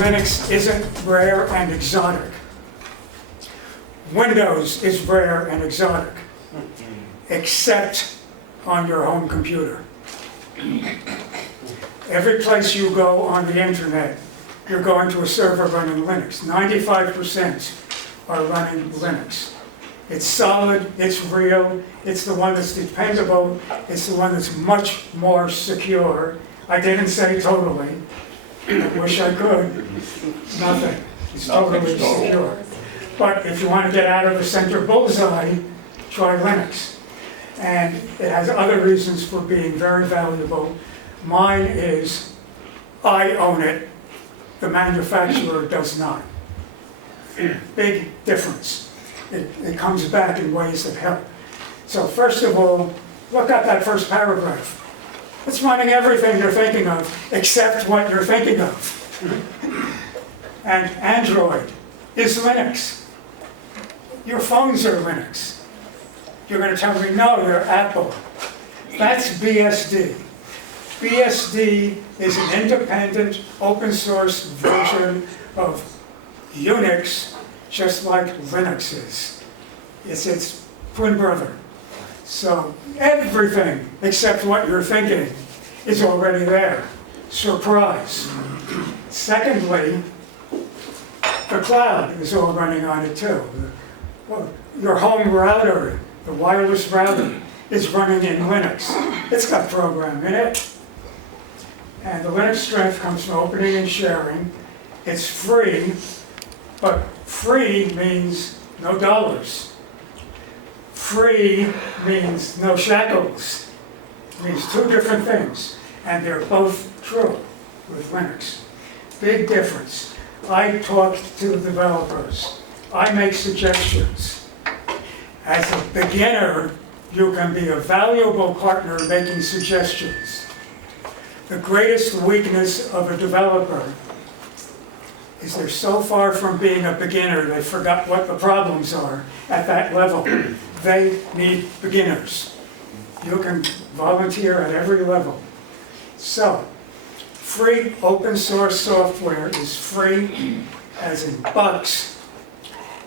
Linux isn't rare and exotic. Windows is rare and exotic, except on your home computer. Every place you go on the internet, you're going to a server running Linux. 95% are running Linux. It's solid, it's real, it's the one that's dependable, it's the one that's much more secure. I didn't say totally. I wish I could. Nothing. It's totally secure. But if you want to get out of the center bullseye, try Linux. And it has other reasons for being very valuable. Mine is, I own it, the manufacturer does not. Big difference. It comes back in ways that help. So first of all, look at that first paragraph. It's running everything you're thinking of, except what you're thinking of. And Android is Linux. Your phones are Linux. You're going to tell me, no, they're Apple. That's BSD. BSD is an independent, open source version of Unix, just like Linux is. It's its twin brother. So everything except what you're thinking is already there. Surprise. Secondly, the cloud is all running on it too. Your home router, the wireless router, is running in Linux. It's got program in it. And the Linux strength comes from opening and sharing. It's free, but free means no dollars. Free means no shackles. It means two different things, and they're both true with Linux. Big difference. I talk to the developers. I make suggestions. As a beginner, you can be a valuable partner making suggestions. The greatest weakness of a developer is they're so far from being a beginner, they forgot what the problems are at that level. They need beginners. You can volunteer at every level. So, free open source software is free as in bucks.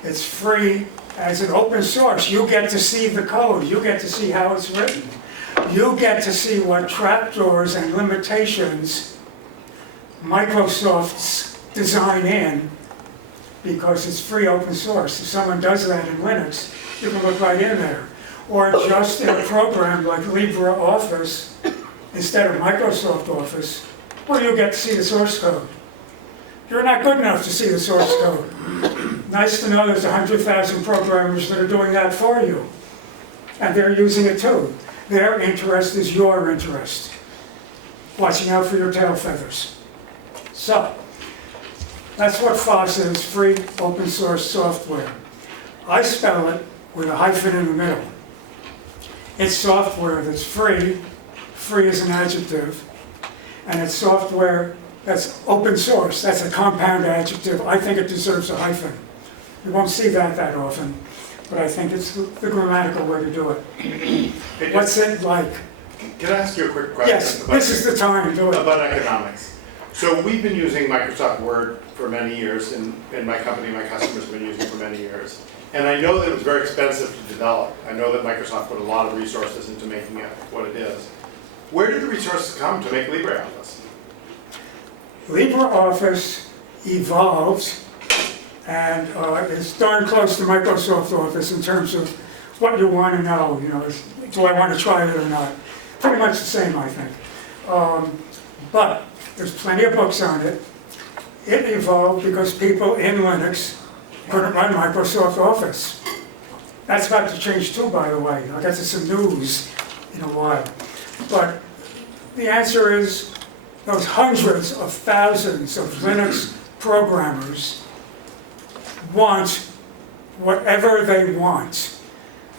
It's free as an open source. You get to see the code. You get to see how it's written. You get to see what trapdoors and limitations Microsoft's design in, because it's free open source. If someone does that in Linux, you can look right in there. Or just in a program like LibreOffice instead of Microsoft Office, where you get to see the source code. You're not good enough to see the source code. Nice to know there's 100,000 programmers that are doing that for you. And they're using it too. Their interest is your interest. Watching out for your tail feathers. So, that's what FOSS is, free open source software. I spell it with a hyphen in the middle. It's software that's free. Free is an adjective. And it's software that's open source. That's a compound adjective. I think it deserves a hyphen. You won't see that often, but I think it's the grammatical way to do it. What's it like? Can I ask you a quick question? Yes, this is the time to do it. About economics. So we've been using Microsoft Word for many years, and my company, my customers have been using it for many years. And I know that it was very expensive to develop. I know that Microsoft put a lot of resources into making it what it is. Where did the resources come to make LibreOffice? LibreOffice evolved and is darn close to Microsoft Office in terms of what you want to know. You know, do I want to try it or not? Pretty much the same, I think. But there's plenty of books on it. It evolved because people in Linux couldn't run Microsoft Office. That's about to change too, by the way. I'll get to some news in a while. But the answer is those hundreds of thousands of Linux programmers want whatever they want,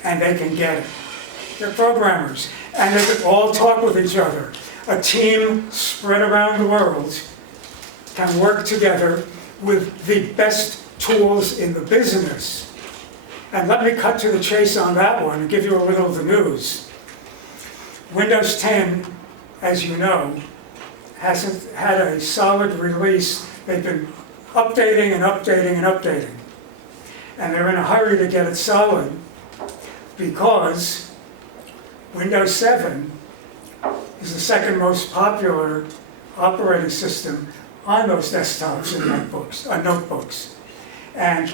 and they can get it. They're programmers, and they can all talk with each other. A team spread around the world can work together with the best tools in the business. And let me cut to the chase on that one and give you a little of the news. Windows 10, as you know, hasn't had a solid release. They've been updating and updating and updating. And they're in a hurry to get it solid because Windows 7 is the second most popular operating system on those desktops and notebooks. And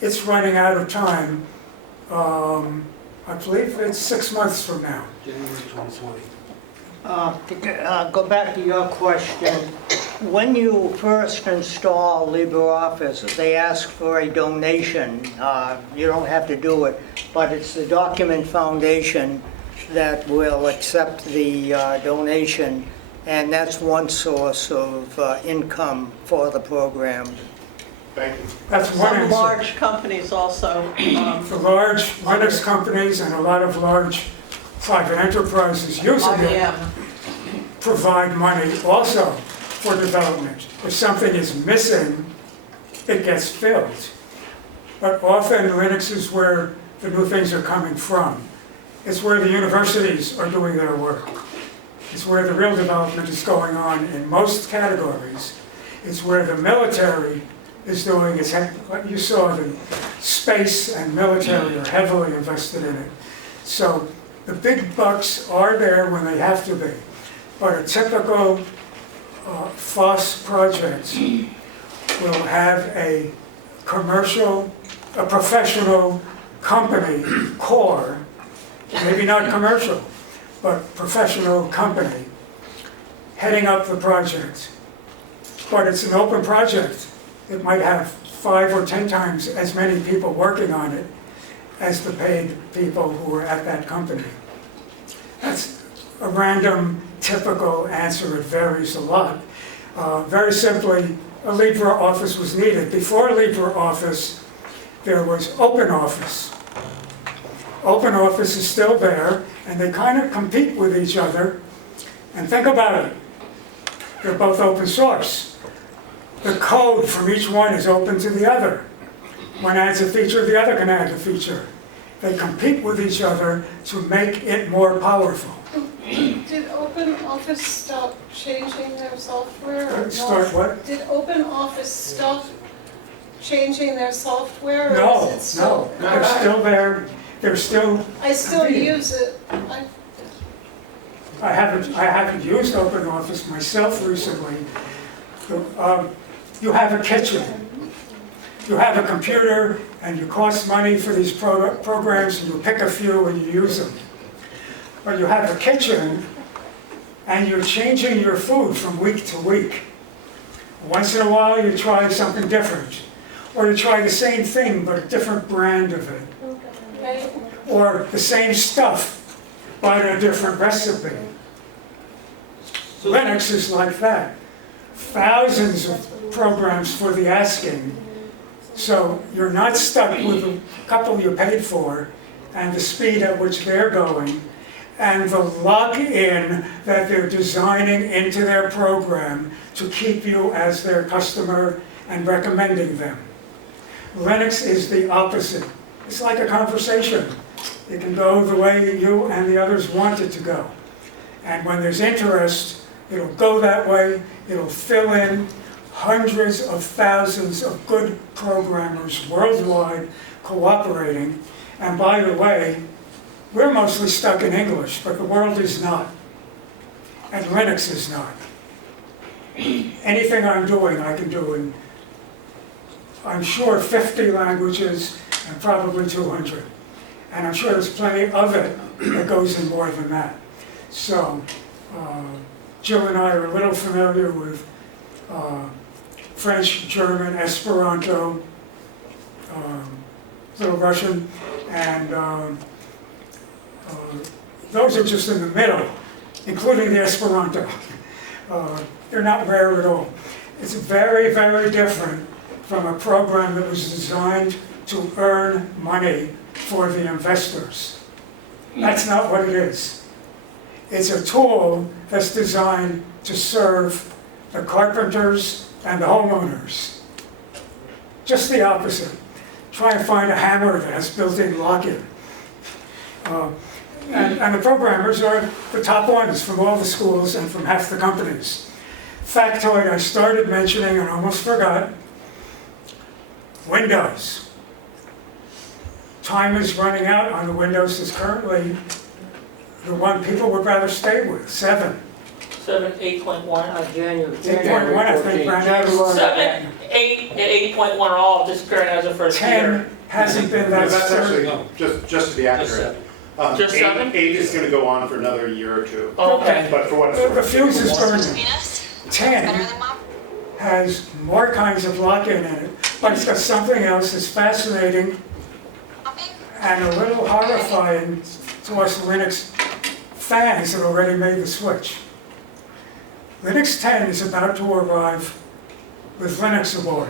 it's running out of time. I believe it's 6 months from now. January 2020. Go back to your question. When you first install LibreOffice, they ask for a donation. You don't have to do it, but it's the Document Foundation that will accept the donation, and that's one source of income for the program. Thank you. That's one Some answer. large companies also, The large Linux companies and a lot of large private enterprises using it IBM, provide money also for development. If something is missing, it gets filled. But often Linux is where the new things are coming from. It's where the universities are doing their work. It's where the real development is going on in most categories. It's where the military is doing its, what you saw, the space and military are heavily invested in it. So the big bucks are there when they have to be. But a typical FOSS project will have a professional company core, maybe not commercial, but professional company heading up the project. But it's an open project. It might have 5 or 10 times as many people working on it as the paid people who are at that company. That's a random, typical answer. It varies a lot. Very simply, a LibreOffice was needed. Before LibreOffice, there was OpenOffice. OpenOffice is still there, and they kind of compete with each other. And think about it. They're both open source. The code from each one is open to the other. One adds a feature, the other can add a feature. They compete with each other to make it more powerful. Did OpenOffice stop changing their software? Or Start what? Did OpenOffice stop changing their software? Or No, is it still? no, they're still there. They're still. I still use it. I haven't used OpenOffice myself recently. You have a kitchen. You have a computer, and you cost money for these programs, and you pick a few and you use them. But you have a kitchen, and you're changing your food from week to week. Once in a while, you try something different. Or you try the same thing, but a different brand of it. Okay. Or the same stuff, but a different recipe. Linux is like that. Thousands of programs for the asking. So you're not stuck with a couple you paid for and the speed at which they're going and the lock-in that they're designing into their program to keep you as their customer and recommending them. Linux is the opposite. It's like a conversation. It can go the way you and the others want it to go. And when there's interest, it'll go that way. It'll fill in hundreds of thousands of good programmers worldwide cooperating. And by the way, we're mostly stuck in English, but the world is not. And Linux is not. Anything I'm doing, I can do in, I'm sure, 50 languages and probably 200. And I'm sure there's plenty of it that goes in more than that. So Jill and I are a little familiar with French, German, Esperanto, little Russian, and those are just in the middle, including the Esperanto. They're not rare at all. It's very, very different from a program that was designed to earn money for the investors. That's not what it is. It's a tool that's designed to serve the carpenters and the homeowners. Just the opposite. Try and find a hammer that has built-in lock-in. And the programmers are the top ones from all the schools and from half the companies. factoid I started mentioning and almost forgot. Windows. Time is running out on the Windows that's currently the one people would rather stay with, 7. 8.1. January. 8.1, I think, ran out. 7, 8, and 8.1 are all disappearing as of first 10 year. hasn't been No, that that's sturdy. actually, just to be accurate. Just 7? 8 is gonna go on for another year or two, Okay. but for what it's The worth. fuse is burning. Venus? 10 Better than mom? has more kinds of lock-in in it, but it's got something else that's fascinating Pumping? and a little horrifying to us Linux fans that already made the switch. Linux 10 is about to arrive with Linux aboard.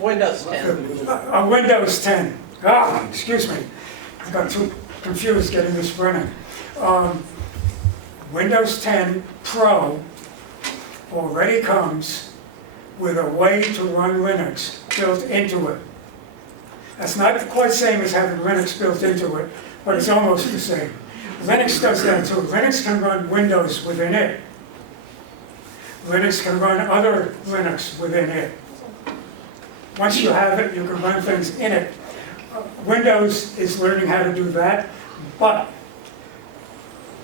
Windows 10. A Windows 10. Excuse me. I got too confused getting this running. Windows 10 Pro already comes with a way to run Linux built into it. That's not quite the same as having Linux built into it, but it's almost the same. Linux does that too. Linux can run Windows within it. Linux can run other Linux within it. Once you have it, you can run things in it. Windows is learning how to do that, but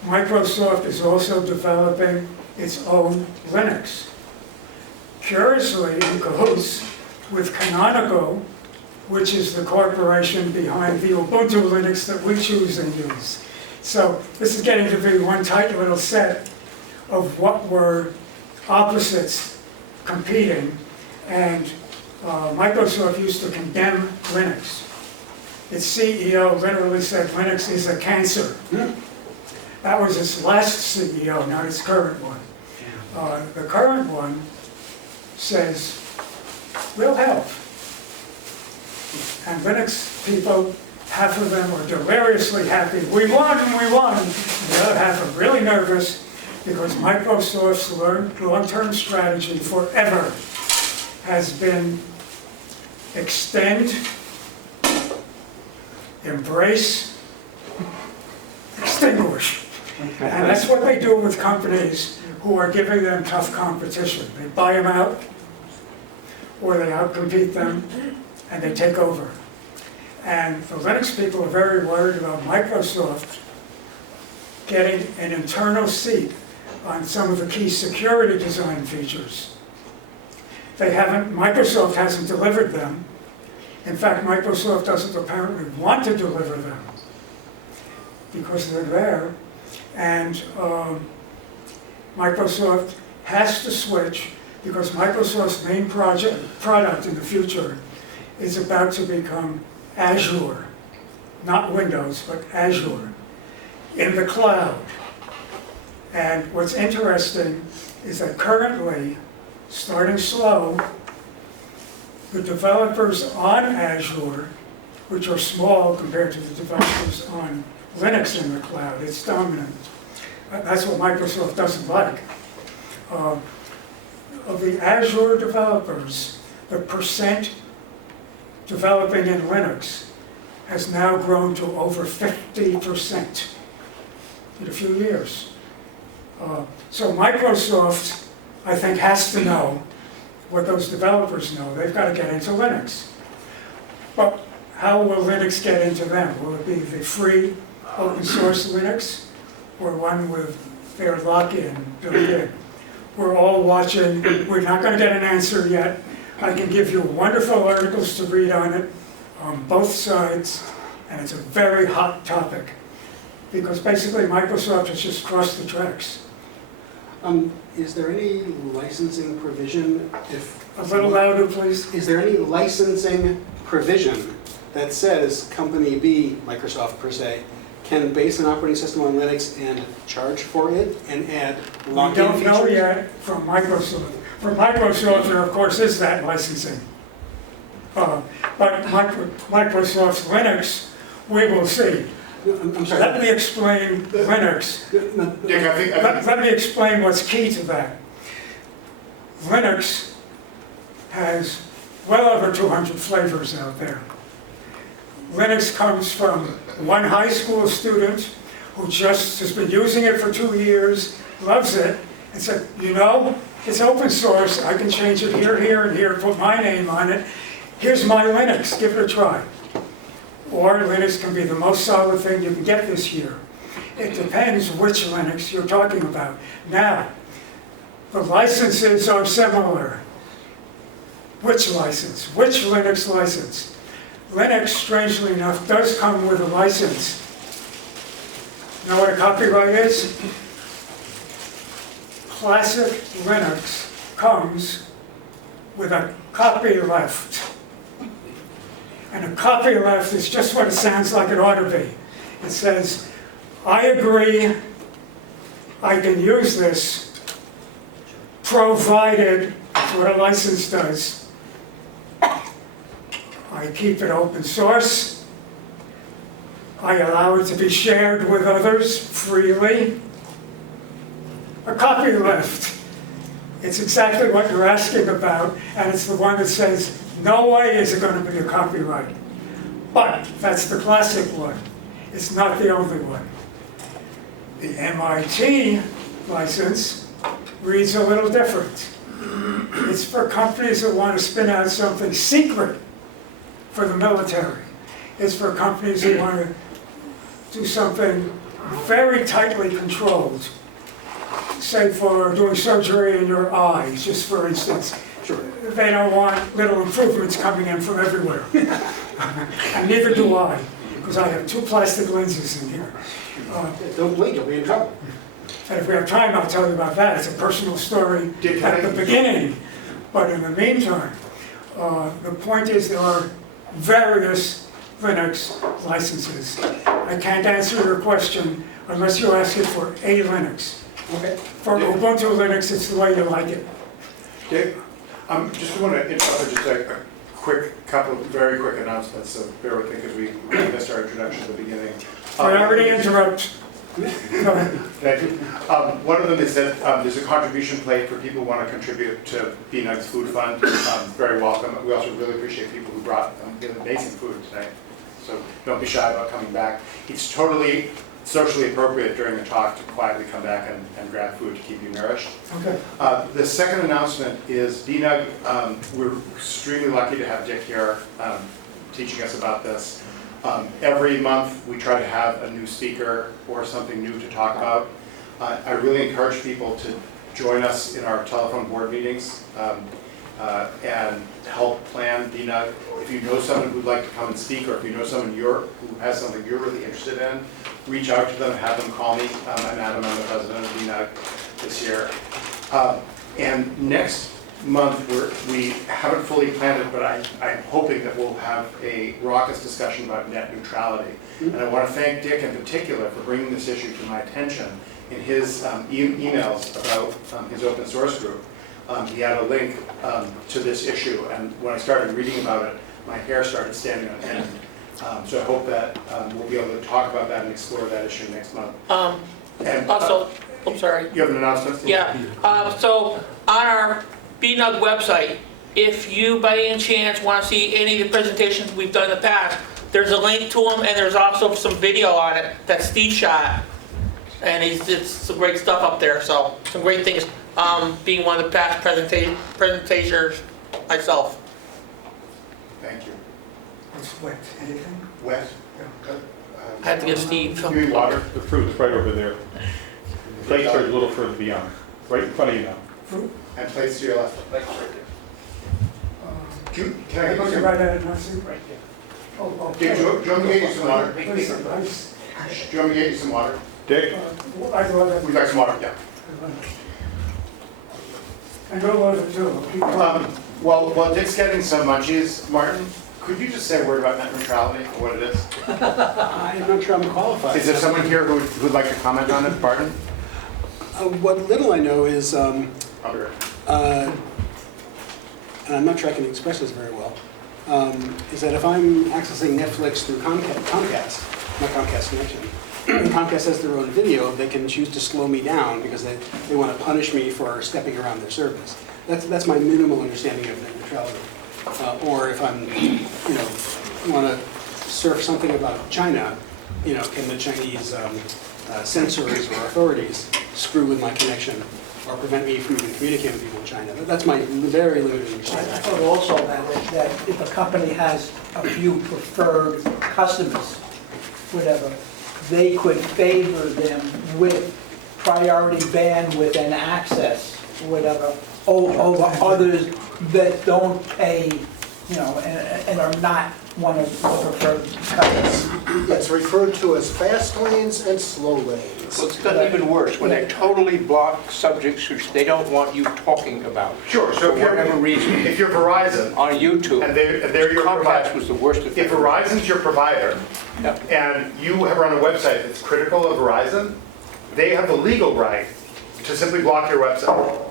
Microsoft is also developing its own Linux. Curiously, in cahoots with Canonical, which is the corporation behind the Ubuntu Linux that we choose and use. So this is getting to be one tight little set of what were opposites competing, and Microsoft used to condemn Linux. Its CEO literally said Linux is a cancer. That was its last CEO, not its current one. The current one says, we'll help. And Linux people, half of them are deliriously happy. We won, we won. The other half are really nervous because Microsoft's long-term strategy forever has been extend, embrace, extinguish. And that's what they do with companies who are giving them tough competition. They buy them out, or they outcompete them, and they take over. And the Linux people are very worried about Microsoft getting an internal seat on some of the key security design features. Microsoft hasn't delivered them. In fact, Microsoft doesn't apparently want to deliver them because they're there. And Microsoft has to switch because Microsoft's main product in the future is about to become Azure, not Windows, but Azure, in the cloud. And what's interesting is that currently, starting slow, the developers on Azure, which are small compared to the developers on Linux in the cloud, it's dominant. That's what Microsoft doesn't like. Of the Azure developers, the percent developing in Linux has now grown to over 50% in a few years. So Microsoft, I think, has to know what those developers know. They've got to get into Linux. But how will Linux get into them? Will it be the free open source Linux or one with their lock-in built in? We're all watching. We're not going to get an answer yet. I can give you wonderful articles to read on it on both sides, and it's a very hot topic because basically Microsoft has just crossed the tracks. Is there any licensing provision A little louder, please. Is there any licensing provision that says company B, Microsoft per se, can base an operating system on Linux and charge for it and add We lock-in don't features? know yet from Microsoft. From Microsoft, there of course is that licensing. But Microsoft's Linux, we will see. I'm sorry. Let me explain Linux. Dick, I think, Let me explain what's key to that. Linux has well over 200 flavors out there. Linux comes from one high school student who just has been using it for 2 years, loves it, and said, you know, It's open source, I can change it here, here, and here, put my name on it. Here's my Linux, give it a try. Or Linux can be the most solid thing you can get this year. It depends which Linux you're talking about. Now, the licenses are similar. Which license? Which Linux license? Linux, strangely enough, does come with a license. You know what a copyright is? Classic Linux comes with a copyleft. And a copyleft is just what it sounds like it ought to be. It says, I agree, I can use this, provided, that's what a license does. I keep it open source. I allow it to be shared with others freely. A copyleft. It's exactly what you're asking about, and it's the one that says, no way is it going to be a copyright. But that's the classic one. It's not the only one. The MIT license reads a little different. It's for companies that want to spin out something secret for the military. It's for companies that want to do something very tightly controlled. Say for doing surgery in your eyes, just for instance. Sure. They don't want little improvements coming in from everywhere. And neither do I, because I have 2 plastic lenses in here. Don't blink, you'll be in trouble. And if we have time, I'll tell you about that. It's a personal story Dick, at the beginning. But in the meantime, the point is there are various Linux licenses. I can't answer your question unless you ask it for a Linux. Okay. For Ubuntu Linux, it's the way you like it. Dick, just want to interrupt just a couple of very quick announcements, so bear with me because we missed our introduction at the beginning. Priority interrupt. Go ahead. Thank you. One of them is that there's a contribution plate for people who want to contribute to BNUG's food fund. Very welcome. We also really appreciate people who brought amazing food tonight. So don't be shy about coming back. It's totally socially appropriate during the talk to quietly come back and grab food to keep you nourished. Okay. The second announcement is BNUG. We're extremely lucky to have Dick here teaching us about this. Every month we try to have a new speaker or something new to talk about. I really encourage people to join us in our telephone board meetings and help plan BNUG. If you know someone who'd like to come and speak, or if you know someone who has something you're really interested in, reach out to them, have them call me. I'm Adam, I'm the president of BNUG this year. And next month, we haven't fully planned it, but I'm hoping that we'll have a raucous discussion about net neutrality. And I want to thank Dick in particular for bringing this issue to my attention in his emails about his open source group. He had a link to this issue, and when I started reading about it, my hair started standing on end. So I hope that we'll be able to talk about that and explore that issue next month. And Also, I'm sorry. you have an announcement? Yeah, so on our BNUG website, if you by any chance want to see any of the presentations we've done in the past, there's a link to them, and there's also some video on it that Steve shot. And it's some great stuff up there, so some great things, being one of the past presentators myself. Thank you. It's wet. Anything? Wet? I have to get Steve. You need water? The fruit's right over there. Plates are a little further beyond, right in front of you now. Fruit? And place to your left. Can I get you Looking some? right at it, not see? Right there. Oh, Dick, okay. do you want me to get you some water? Please, ice. Do you want me to get you some water? Dick? I'd love it. Would you like some water? Yeah. I know love it too. I'll keep going. While Dick's getting some munchies, Martin, could you just say a word about net neutrality, or what it is? I'm not sure I'm qualified. Is there someone here who'd like to comment on it, Martin? What little I know is, I'll be right. and I'm not sure I can express this very well, is that if I'm accessing Netflix through Comcast, not Comcast connection, Comcast has their own video, they can choose to slow me down because they want to punish me for stepping around their service. That's my minimal understanding of net neutrality. Or if I'm, want to surf something about China, can the Chinese censors or authorities screw with my connection or prevent me from even communicating with people in China. That's my very limited I understanding. thought also that if a company has a few preferred customers, whatever, they could favor them with priority bandwidth and access, whatever, over others that don't pay, you know, and are not one of the preferred customers. It's referred to as fast lanes and slow lanes. Well, it's gotten even worse, when they totally block subjects which they don't want you talking about. Sure, so For whatever reason, if you're Verizon, on YouTube, and they're your Comcast provider, was the worst of if Verizon's your provider, Yep. and you have run a website that's critical of Verizon, they have the legal right to simply block your website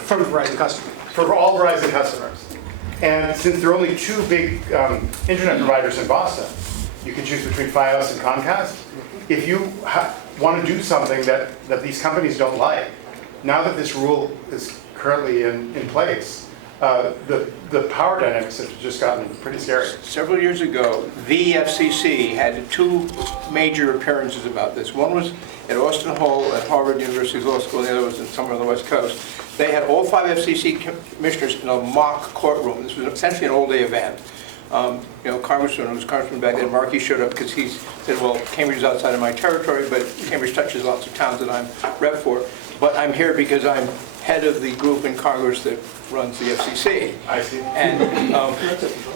From Verizon customers. for all Verizon customers. And since there are only two big internet providers in Boston, you can choose between Fios and Comcast. If you want to do something that these companies don't like, now that this rule is currently in place, the power dynamics have just gotten pretty scary. Several years ago, the FCC had two major appearances about this. One was at Austin Hall at Harvard University Law School, and the other was in somewhere on the West Coast. They had all 5 FCC commissioners in a mock courtroom. This was essentially an all-day event. You know, Congressman was Congressman back then. Markey showed up because he said, well, Cambridge is outside of my territory, but Cambridge touches lots of towns that I'm rep for. But I'm here because I'm head of the group in Congress that runs the FCC. I see. And,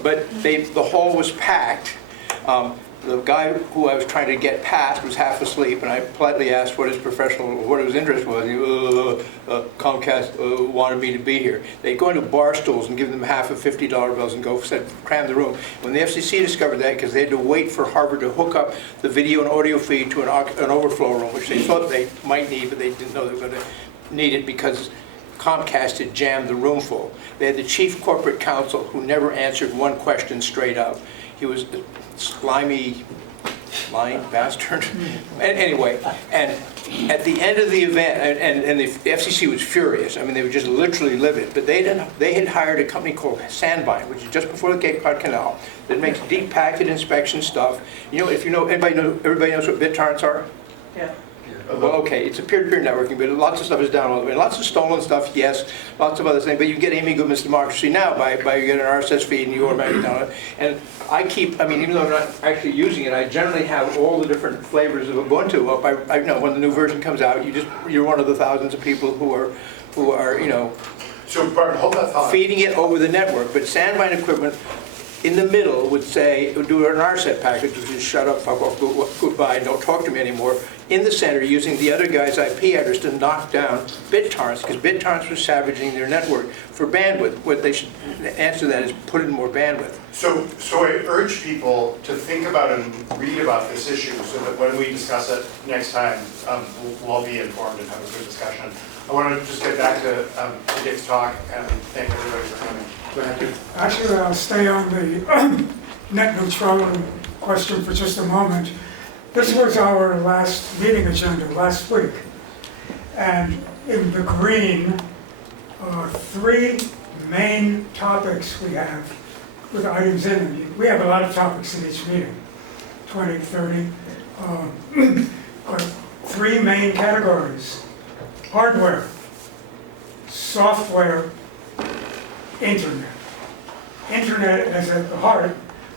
but the hall was packed. The guy who I was trying to get past was half asleep, and I politely asked what his interest was. He, Comcast wanted me to be here. They go into bar stools and give them half of $50 bills and go cram the room. When the FCC discovered that, because they had to wait for Harvard to hook up the video and audio feed to an overflow room, which they thought they might need, but they didn't know they were going to need it because Comcast had jammed the room full. They had the chief corporate counsel who never answered one question straight up. He was a slimy, lying bastard. Anyway, and at the end of the event, and the FCC was furious. I mean, they were just literally livid. But they had hired a company called Sandvine, which is just before the Cape Cod Canal, that makes deep packet inspection stuff. You know, if you know, everybody knows what BitTorrents are? Yeah. Well, okay, it's a peer-to-peer networking, but lots of stuff is downloadable. And lots of stolen stuff, yes, lots of other things. But you get Amy Goodman's Democracy Now! by you get an RSS feed and you automatically download it. And I mean, even though I'm not actually using it, I generally have all the different flavors of Ubuntu up. I know when the new version comes out, you're one of the thousands of people who are you know, So Barton, hold that thought. feeding it over the network. But Sandvine equipment in the middle would do an RSET package, which is shut up, fuck off, goodbye, don't talk to me anymore. In the center, using the other guy's IP address to knock down BitTorrents, because BitTorrents was savaging their network for bandwidth. What they should answer to that is put in more bandwidth. So I urge people to think about and read about this issue so that when we discuss it next time, we'll all be informed and have a good discussion. I want to just get back to Dick's talk and thank everybody for coming. Thank you. Actually, I'll stay on the net neutrality question for just a moment. This was our last meeting agenda last week. And in the green, 3 main topics we have with items in them. We have a lot of topics in each meeting, 20, 30. But 3 main categories: hardware, software, internet. Internet is at the heart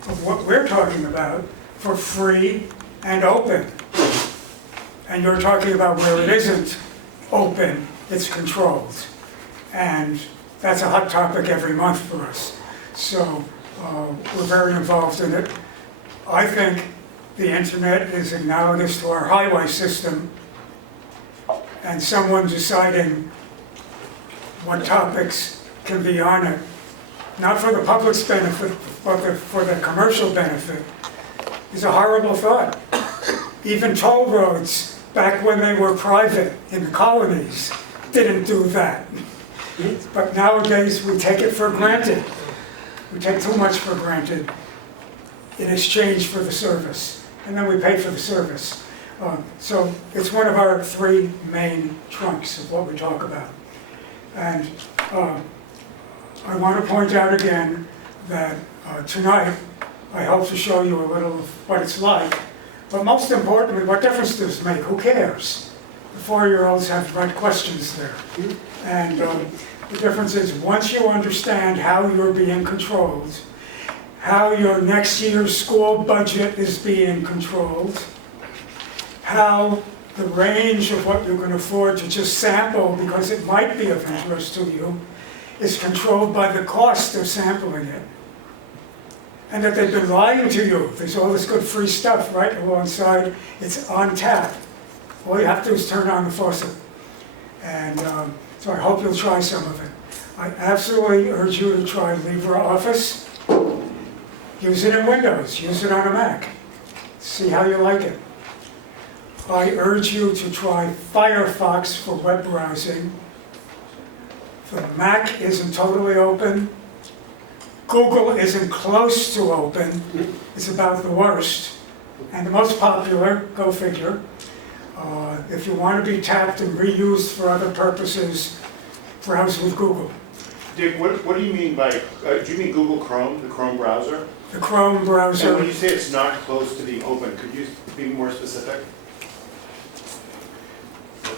of what we're talking about for free and open. And you're talking about where it isn't open, it's controlled. And that's a hot topic every month for us. So we're very involved in it. I think the internet is analogous to our highway system, and someone deciding what topics can be on it, not for the public's benefit, but for the commercial benefit, is a horrible thought. Even toll roads, back when they were private in the colonies, didn't do that. But nowadays, we take it for granted. We take too much for granted in exchange for the service. And then we pay for the service. So it's one of our 3 main trunks of what we talk about. And I want to point out again that tonight, I hope to show you a little of what it's like. But most importantly, what difference does it make? Who cares? The 4-year-olds have the right questions there. And the difference is, once you understand how you're being controlled, how your next year's school budget is being controlled, how the range of what you can afford to just sample because it might be of interest to you is controlled by the cost of sampling it. And that they've been lying to you. There's all this good free stuff right alongside. It's on tap. All you have to do is turn on the faucet. And so I hope you'll try some of it. I absolutely urge you to try LibreOffice. Use it in Windows, use it on a Mac. See how you like it. I urge you to try Firefox for web browsing. The Mac isn't totally open. Google isn't close to open. It's about the worst. And the most popular, go figure. If you want to be tapped and reused for other purposes, browse with Google. Dick, what do you mean by, do you mean Google Chrome, the Chrome browser? The Chrome browser. And when you say it's not close to being open, could you be more specific?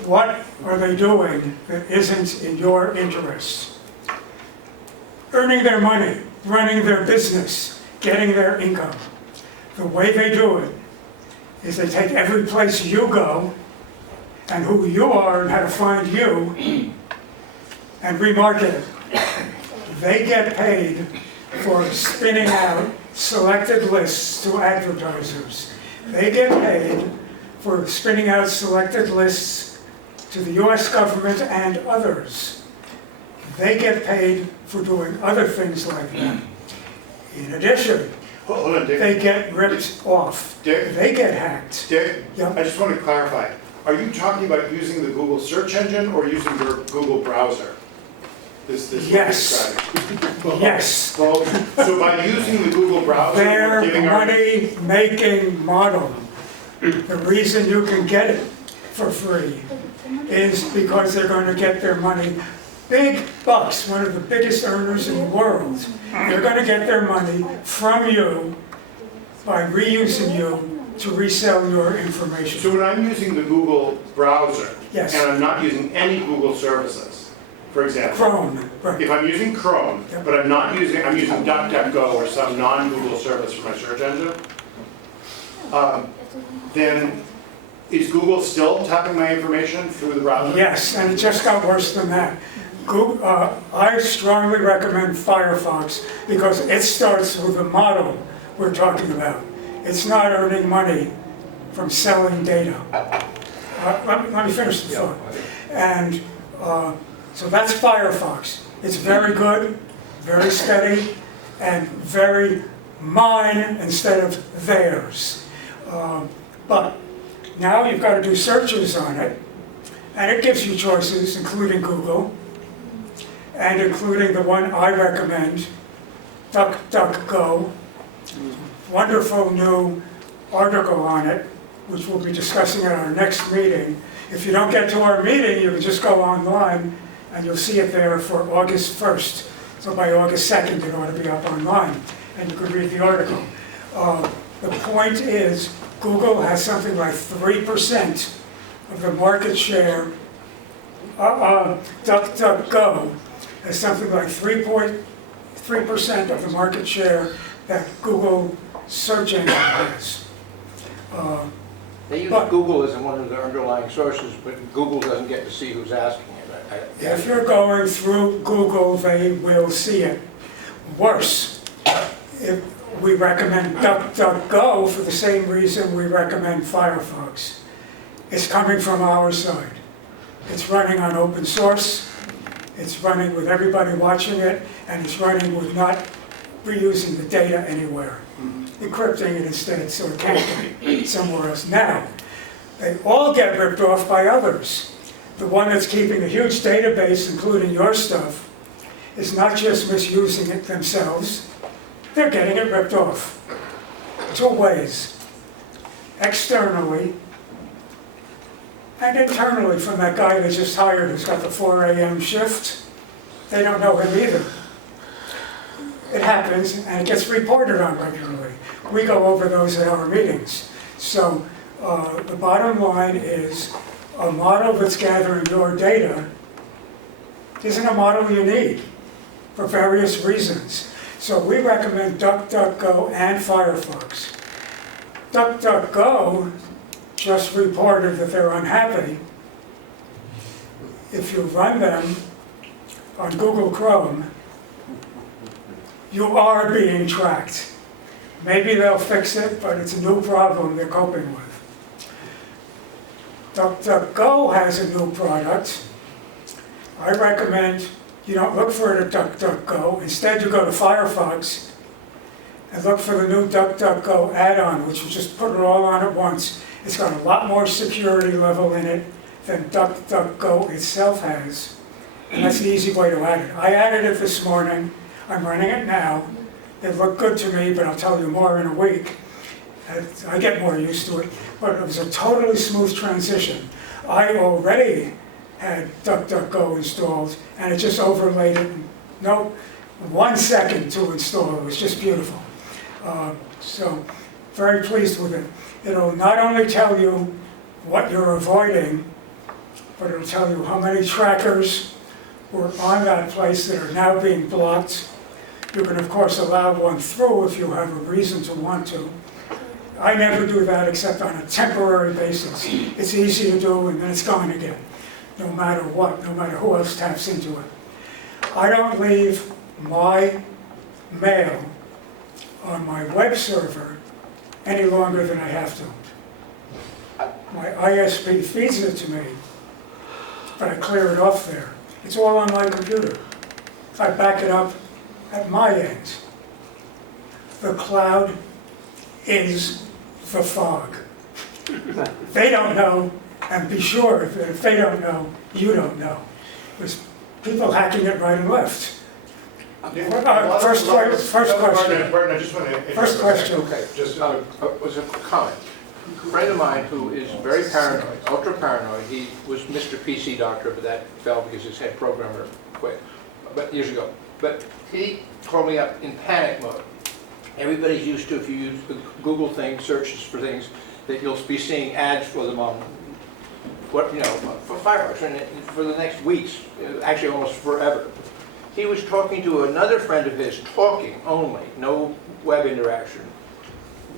What are they doing that isn't in your interest? Earning their money, running their business, getting their income. The way they do it is they take every place you go and who you are and how to find you and remarket it. They get paid for spinning out selected lists to advertisers. They get paid for spinning out selected lists to the US government and others. They get paid for doing other things like that. In addition, Hold on, Dick. they get ripped off. Dick? They get hacked. Dick, Yep. I just want to clarify. Are you talking about using the Google search engine or using your Google browser? This is what you're Yes. describing. Yes. Well, so by using the Google browser, Their we're giving our... money-making model, the reason you can get it for free is because they're going to get their money. Big bucks, one of the biggest earners in the world, they're going to get their money from you by reusing you to resell your information. So when I'm using the Google browser, Yes. and I'm not using any Google services, for example, Chrome, right. if I'm using Chrome, Yep. but I'm using DuckDuckGo or some non-Google service for my search engine, then is Google still tapping my information through the browser? Yes, and it just got worse than that. I strongly recommend Firefox because it starts with the model we're talking about. It's not earning money from selling data. Let me finish the thought. And so that's Firefox. It's very good, very steady, and very mine instead of theirs. But now you've got to do searches on it, and it gives you choices, including Google, and including the one I recommend, DuckDuckGo. Wonderful new article on it, which we'll be discussing at our next meeting. If you don't get to our meeting, you can just go online, and you'll see it there for August 1st. So by August 2nd, it ought to be up online, and you could read the article. The point is, Google has something like 3% of the market share. DuckDuckGo has something like 3% of the market share that Google search engine has. They use But- Google as one of their underlying sources, but Google doesn't get to see who's asking it. If you're going through Google, they will see it. Worse, if we recommend DuckDuckGo for the same reason we recommend Firefox. It's coming from our side. It's running on open source, it's running with everybody watching it, and it's running with not reusing the data anywhere. Encrypting it instead so it can't be somewhere else. Now, they all get ripped off by others. The one that's keeping a huge database, including your stuff, is not just misusing it themselves, they're getting it ripped off. Two ways. Externally, and internally from that guy they just hired who's got the 4 a.m. shift. They don't know him either. It happens, and it gets reported on regularly. We go over those at our meetings. So the bottom line is a model that's gathering your data isn't a model you need for various reasons. So we recommend DuckDuckGo and Firefox. DuckDuckGo just reported that they're unhappy. If you run them on Google Chrome, you are being tracked. Maybe they'll fix it, but it's a new problem they're coping with. DuckDuckGo has a new product. I recommend you don't look for it at DuckDuckGo. Instead, you go to Firefox and look for the new DuckDuckGo add-on, which will just put it all on at once. It's got a lot more security level in it than DuckDuckGo itself has. And that's the easy way to add it. I added it this morning. I'm running it now. It looked good to me, but I'll tell you more in a week. I get more used to it. But it was a totally smooth transition. I already had DuckDuckGo installed, and it just overlaid it. No, 1 second to install. It was just beautiful. So, very pleased with it. It'll not only tell you what you're avoiding, but it'll tell you how many trackers were on that place that are now being blocked. You can, of course, allow one through if you have a reason to want to. I never do that except on a temporary basis. It's easy to do, and then it's gone again, no matter what, no matter who else taps into it. I don't leave my mail on my web server any longer than I have to. My ISP feeds it to me, but I clear it off there. It's all on my computer. I back it up at my end. The cloud is the fog. They don't know, and be sure, if they don't know, you don't know. There's people hacking it right and left. First question. Burton, I just want to. First question. Okay, just was a comment. A friend of mine who is very paranoid, ultra paranoid, he was Mr. PC doctor, but that fell because his head programmer quit, but years ago. But he called me up in panic mode. Everybody's used to, if you use Google things, searches for things, that you'll be seeing ads for them on, what for Firefox for the next weeks, actually almost forever. He was talking to another friend of his, talking only, no web interaction,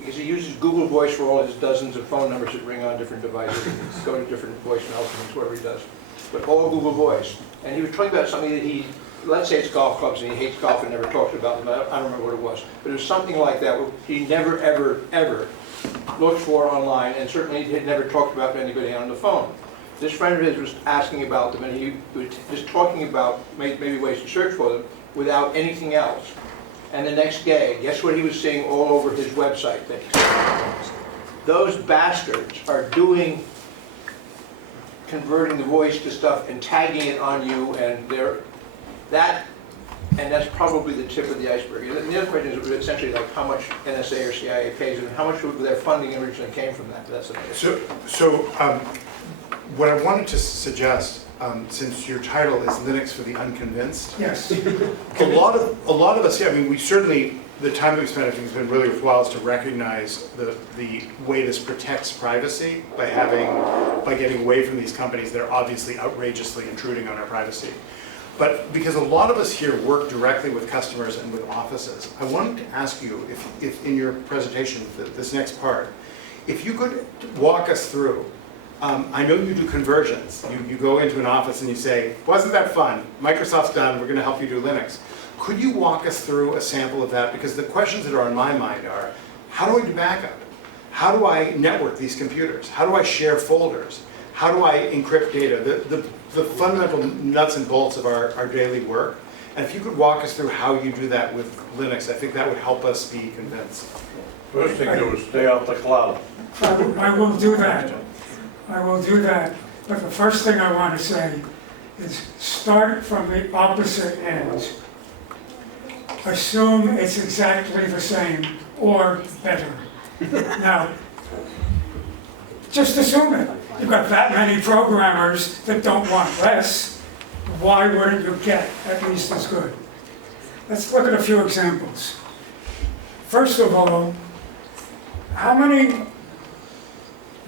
because he uses Google Voice for all his dozens of phone numbers that ring on different devices and go to different voicemail things, whatever he does, but all Google Voice. And he was talking about something that he, let's say it's golf clubs, and he hates golf and never talks about them. I don't remember what it was, but it was something like that where he never, ever, ever looked for online, and certainly had never talked about anybody on the phone. This friend of his was asking about them, and he was just talking about maybe ways to search for them without anything else. And the next day, guess what he was seeing all over his website? Those bastards are converting the voice to stuff and tagging it on you, and that's probably the tip of the iceberg. And the other question is essentially like how much NSA or CIA pays and how much of their funding originally came from that. That's amazing. So what I wanted to suggest, since your title is Linux for the Unconvinced, Yes. a lot of us, yeah, I mean, we certainly, the time that we spent, I think, has been really worthwhile is to recognize the way this protects privacy by getting away from these companies that are obviously outrageously intruding on our privacy. But because a lot of us here work directly with customers and with offices, I wanted to ask you if in your presentation, this next part, if you could walk us through. I know you do conversions. You go into an office and you say, wasn't that fun? Microsoft's done, we're going to help you do Linux. Could you walk us through a sample of that? Because the questions that are on my mind are, how do I do backup? How do I network these computers? How do I share folders? How do I encrypt data? The fundamental nuts and bolts of our daily work. And if you could walk us through how you do that with Linux, I think that would help us be convinced. First thing to do is stay off the cloud. I will do that. I will do that. But the first thing I want to say is start from the opposite end. Assume it's exactly the same or better. Now, just assume it. You've got that many programmers that don't want less. Why wouldn't you get at least as good? Let's look at a few examples. First of all, how many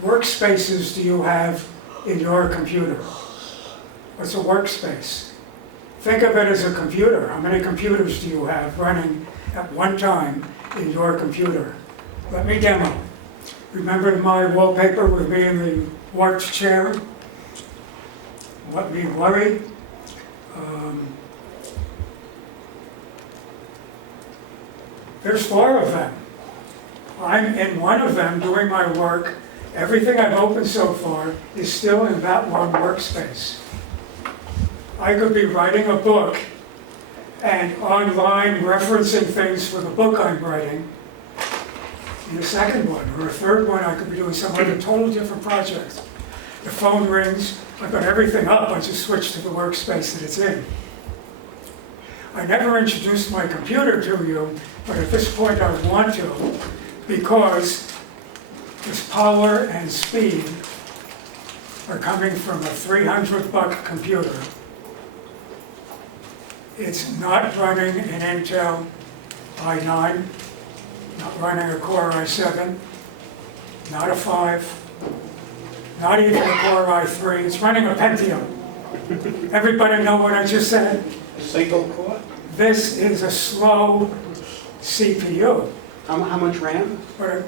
workspaces do you have in your computer. What's a workspace? Think of it as a computer. How many computers do you have running at one time in your computer? Let me demo. Remember my wallpaper with me in the warped chair? Let me worry. There's 4 of them. I'm in one of them doing my work. Everything I've opened so far is still in that one workspace. I could be writing a book and online referencing things for the book I'm writing. In a second one or a third one, I could be doing some other total different project. The phone rings, I've got everything up, I just switch to the workspace that it's in. I never introduced my computer to you, but at this point I want to, because this power and speed are coming from a $300 computer. It's not running an Intel i9, not running a Core i7, not a 5, not even a Core i3, it's running a Pentium. Everybody know what I just said? Single core? This is a slow CPU. How much RAM? But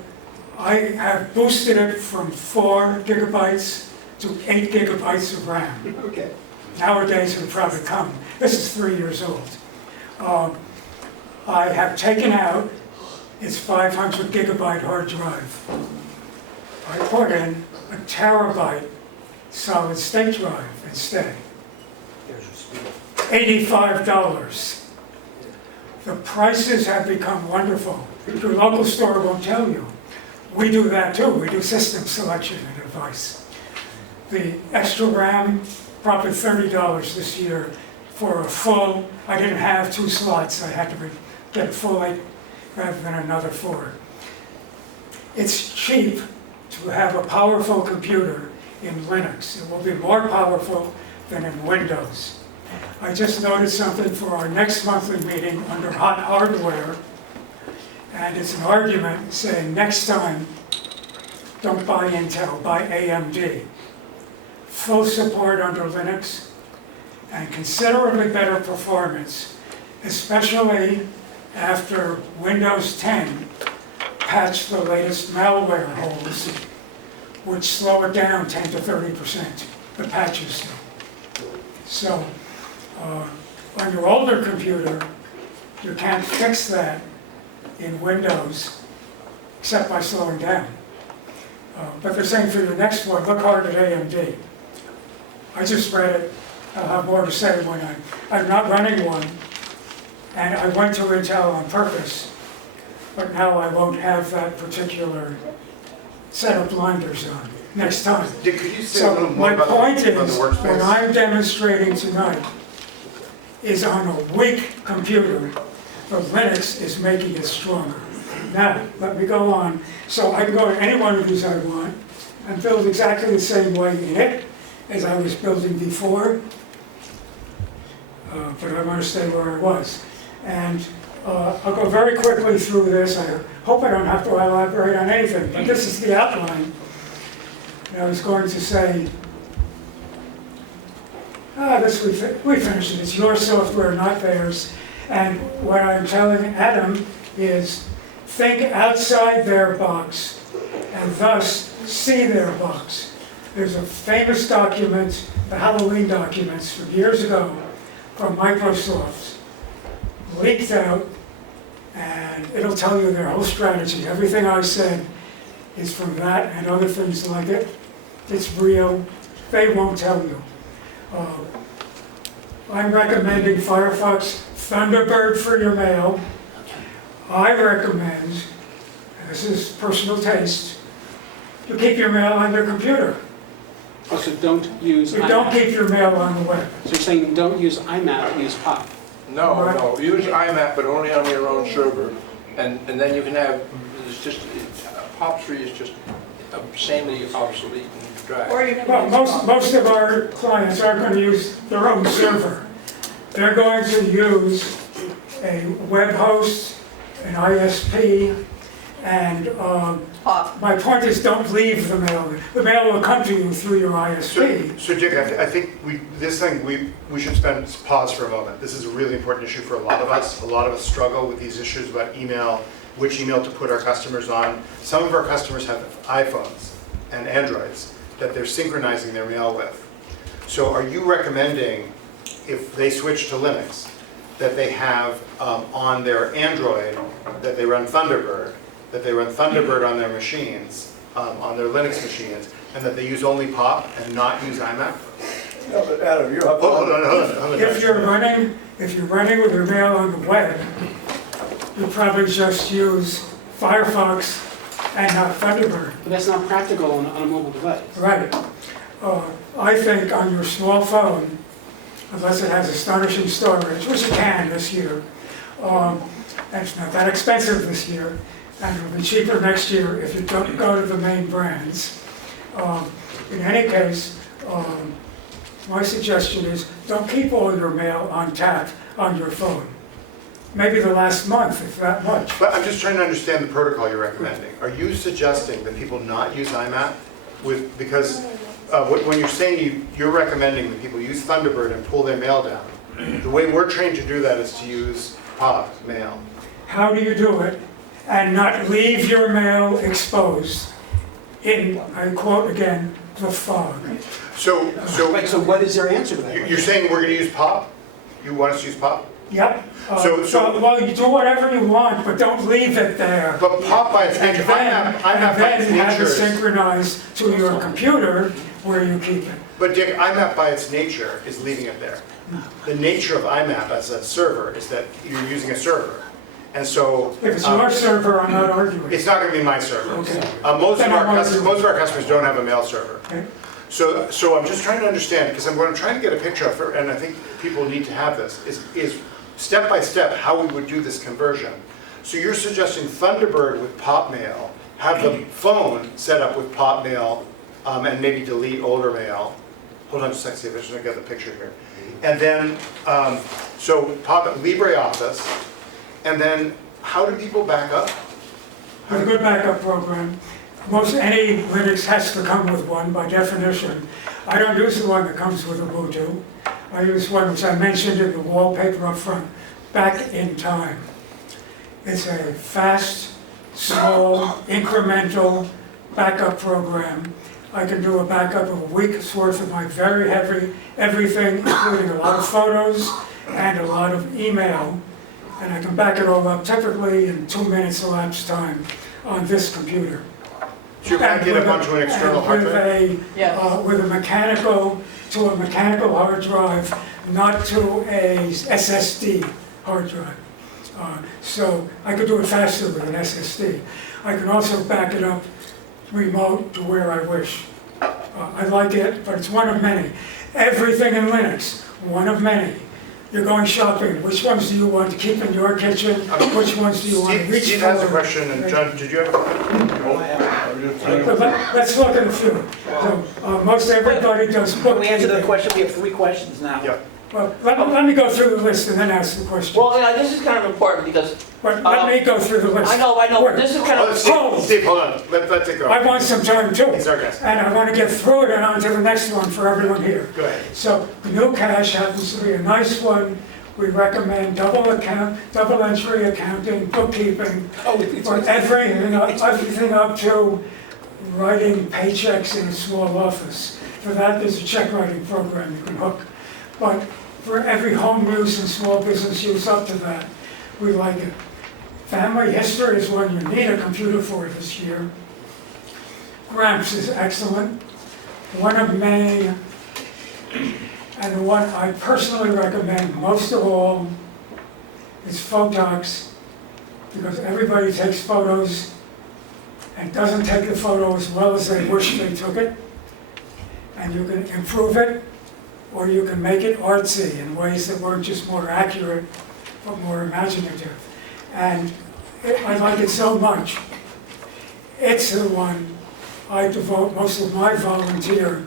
I have boosted it from 4 gigabytes to 8 gigabytes of RAM. Okay. Nowadays it would probably come. This is 3 years old. I have taken out its 500 gigabyte hard drive. I put in a terabyte solid state drive instead. $85. The prices have become wonderful. Your local store won't tell you. We do that too. We do system selection and advice. The extra RAM, probably $30 this year for a full. I didn't have 2 slots. I had to get a full 8 rather than another 4. It's cheap to have a powerful computer in Linux. It will be more powerful than in Windows. I just noticed something for our next monthly meeting under hot hardware, and it's an argument saying next time, don't buy Intel, buy AMD. Full support under Linux and considerably better performance, especially after Windows 10 patched the latest malware holes, which slow it down 10 to 30%, the patches do. So, on your older computer, you can't fix that in Windows except by slowing down. But they're saying for your next one, look hard at AMD. I just read it. I'll have more to say when I'm not running one, and I went to Intel on purpose, but now I won't have that particular set of blinders on next time. Dick, could you say a little So more my about point the is, what workspace? I'm demonstrating tonight is on a weak computer, but Linux is making it stronger. Now, let me go on. So I can go to any one of these I want and build exactly the same way in it as I was building before, but I want to stay where I was. And I'll go very quickly through this. I hope I don't have to elaborate on anything, but this is the outline. And I was going to say, this we finished it. It's your software, not theirs. And what I'm telling Adam is think outside their box and thus see their box. There's a famous document, the Halloween documents from years ago from Microsoft, leaked out, and it'll tell you their whole strategy. Everything I said is from that and other things like it. It's real. They won't tell you. I'm recommending Firefox Thunderbird for your mail. I recommend, and this is personal taste, you keep your mail on your computer. Also, don't use You IMAP. don't keep your mail on the web. So you're saying don't use IMAP, use POP. No, use IMAP, but only on your own server. And then you can have, it's just, POP3 is just insanely obsolete and dry. Or you can Well, use most of our clients aren't going to use their own server. They're going to use a web host, an ISP, And my point is, don't leave the mail. The mail will come to you through your ISP. So Dick, I think we should pause for a moment. This is a really important issue for a lot of us. A lot of us struggle with these issues about email, which email to put our customers on. Some of our customers have iPhones and Androids that they're synchronizing their mail with. So are you recommending, if they switch to Linux, that they have on their Android, that they run Thunderbird, that they run Thunderbird on their machines, on their Linux machines, and that they use only POP and not use IMAP? No, but Adam, you're up. Hold on. If you're running with your mail on the web, you probably just use Firefox and not Thunderbird. But that's not practical on a mobile device. Right. I think on your small phone, unless it has astonishing storage, which it can this year, and it's not that expensive this year, and it'll be cheaper next year if you don't go to the main brands. In any case, my suggestion is don't keep all your mail on tap on your phone. Maybe the last month, if that much. But I'm just trying to understand the protocol you're recommending. Are you suggesting that people not use IMAP because when you're saying you're recommending that people use Thunderbird and pull their mail down, the way we're trained to do that is to use POP mail. How do you do it and not leave your mail exposed in, I quote again, the fog? So Right, so what is their answer to that? you're saying we're going to use POP? You want us to use POP? Yep. So- Well, you do whatever you want, but don't leave it there. But POP by its And nature, then IMAP by its have nature it is... synchronized to your computer where you keep it. But Dick, IMAP by its nature is leaving it there. The nature of IMAP as a server is that you're using a server. And so... If it's your server, I'm not arguing. It's not going to be my server. Okay. Most Then of I'm our customers don't have a mail server. Okay. So I'm just trying to understand, because what I'm trying to get a picture of, and I think people need to have this, is step by step how we would do this conversion. So you're suggesting Thunderbird with POP mail, have the phone set up with POP mail, and maybe delete older mail. Hold on just a second, I'm just going to get the picture here. And then, so POP LibreOffice, and then how do people back up? With a good backup program, most any Linux has to come with one by definition. I don't use the one that comes with Ubuntu. I use one which I mentioned in the wallpaper up front, Back in Time. It's a fast, small, incremental backup program. I can do a backup of a week's worth of my very heavy everything, including a lot of photos and a lot of email. And I can back it all up typically in 2 minutes elapsed time on this computer. So you're backing it up onto an external hard drive? With a mechanical hard drive, not to a SSD hard drive. So I could do it faster with an SSD. I can also back it up remote to where I wish. I like it, but it's one of many. Everything in Linux, one of many. You're going shopping, which ones do you want to keep in your kitchen? Which ones do you want to reach for? Steve has a question, and John, did you have a question? But let's look at a few. So, most everybody does Can we answer the bookkeeping. question? We have 3 questions now. Yeah. Well, let me go through the list and then ask the question. Well, yeah, this is kind of important because, But let me go through the list. I know, Where? this is kind Oh, of, Steve, hold on, let's take it I off. want some time too. He's our guest. And I want to get through it and on to the next one for everyone here. Go ahead. So GNU Cache happens to be a nice one. We recommend double entry accounting, bookkeeping, for everything up to writing paychecks in a small office. For that, there's a check writing program you can hook. But for every home use and small business use up to that, we like it. Family history is one you need a computer for this year. Gramps is excellent. One of many, and the one I personally recommend most of all is Photox, because everybody takes photos and doesn't take the photo as well as they wish they took it. And you can improve it, or you can make it artsy in ways that weren't just more accurate, but more imaginative. And I like it so much. It's the one I devote most of my volunteer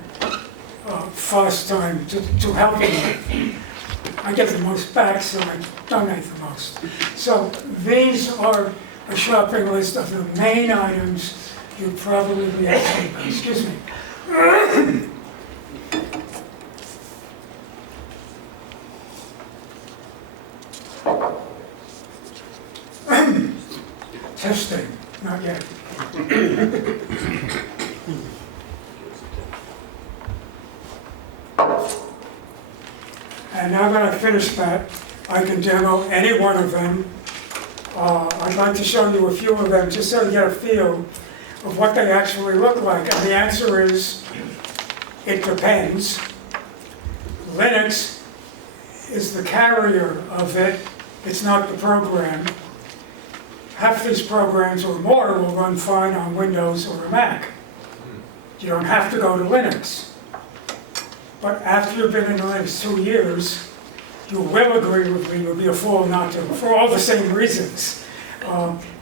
fast time to helping. I get the most back, so I donate the most. So these are a shopping list of the main items you'd probably be asking, excuse me. Testing, not yet. And now that I've finished that, I can demo any one of them. I'd like to show you a few of them just so you get a feel of what they actually look like. And the answer is, it depends. Linux is the carrier of it, it's not the program. Half these programs or more will run fine on Windows or a Mac. You don't have to go to Linux. But after you've been in Linux 2 years, you will agree with me, you'll be a fool not to, for all the same reasons.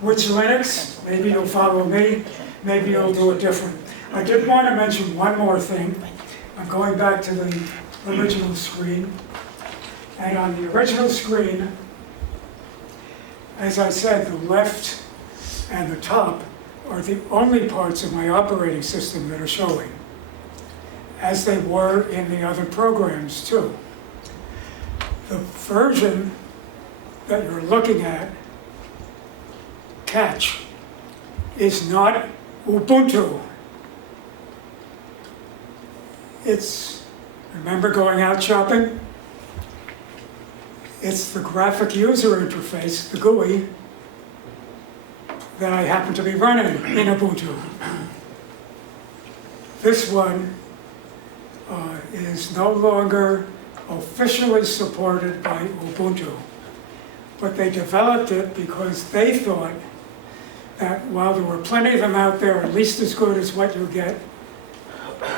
Which Linux? Maybe you'll follow me, maybe you'll do it different. I did want to mention one more thing. I'm going back to the original screen. And on the original screen, as I said, the left and the top are the only parts of my operating system that are showing, as they were in the other programs too. The version that you're looking at, catch, is not Ubuntu. It's, remember going out shopping? It's the graphic user interface, the GUI, that I happen to be running in Ubuntu. This one is no longer officially supported by Ubuntu, but they developed it because they thought that while there were plenty of them out there, at least as good as what you get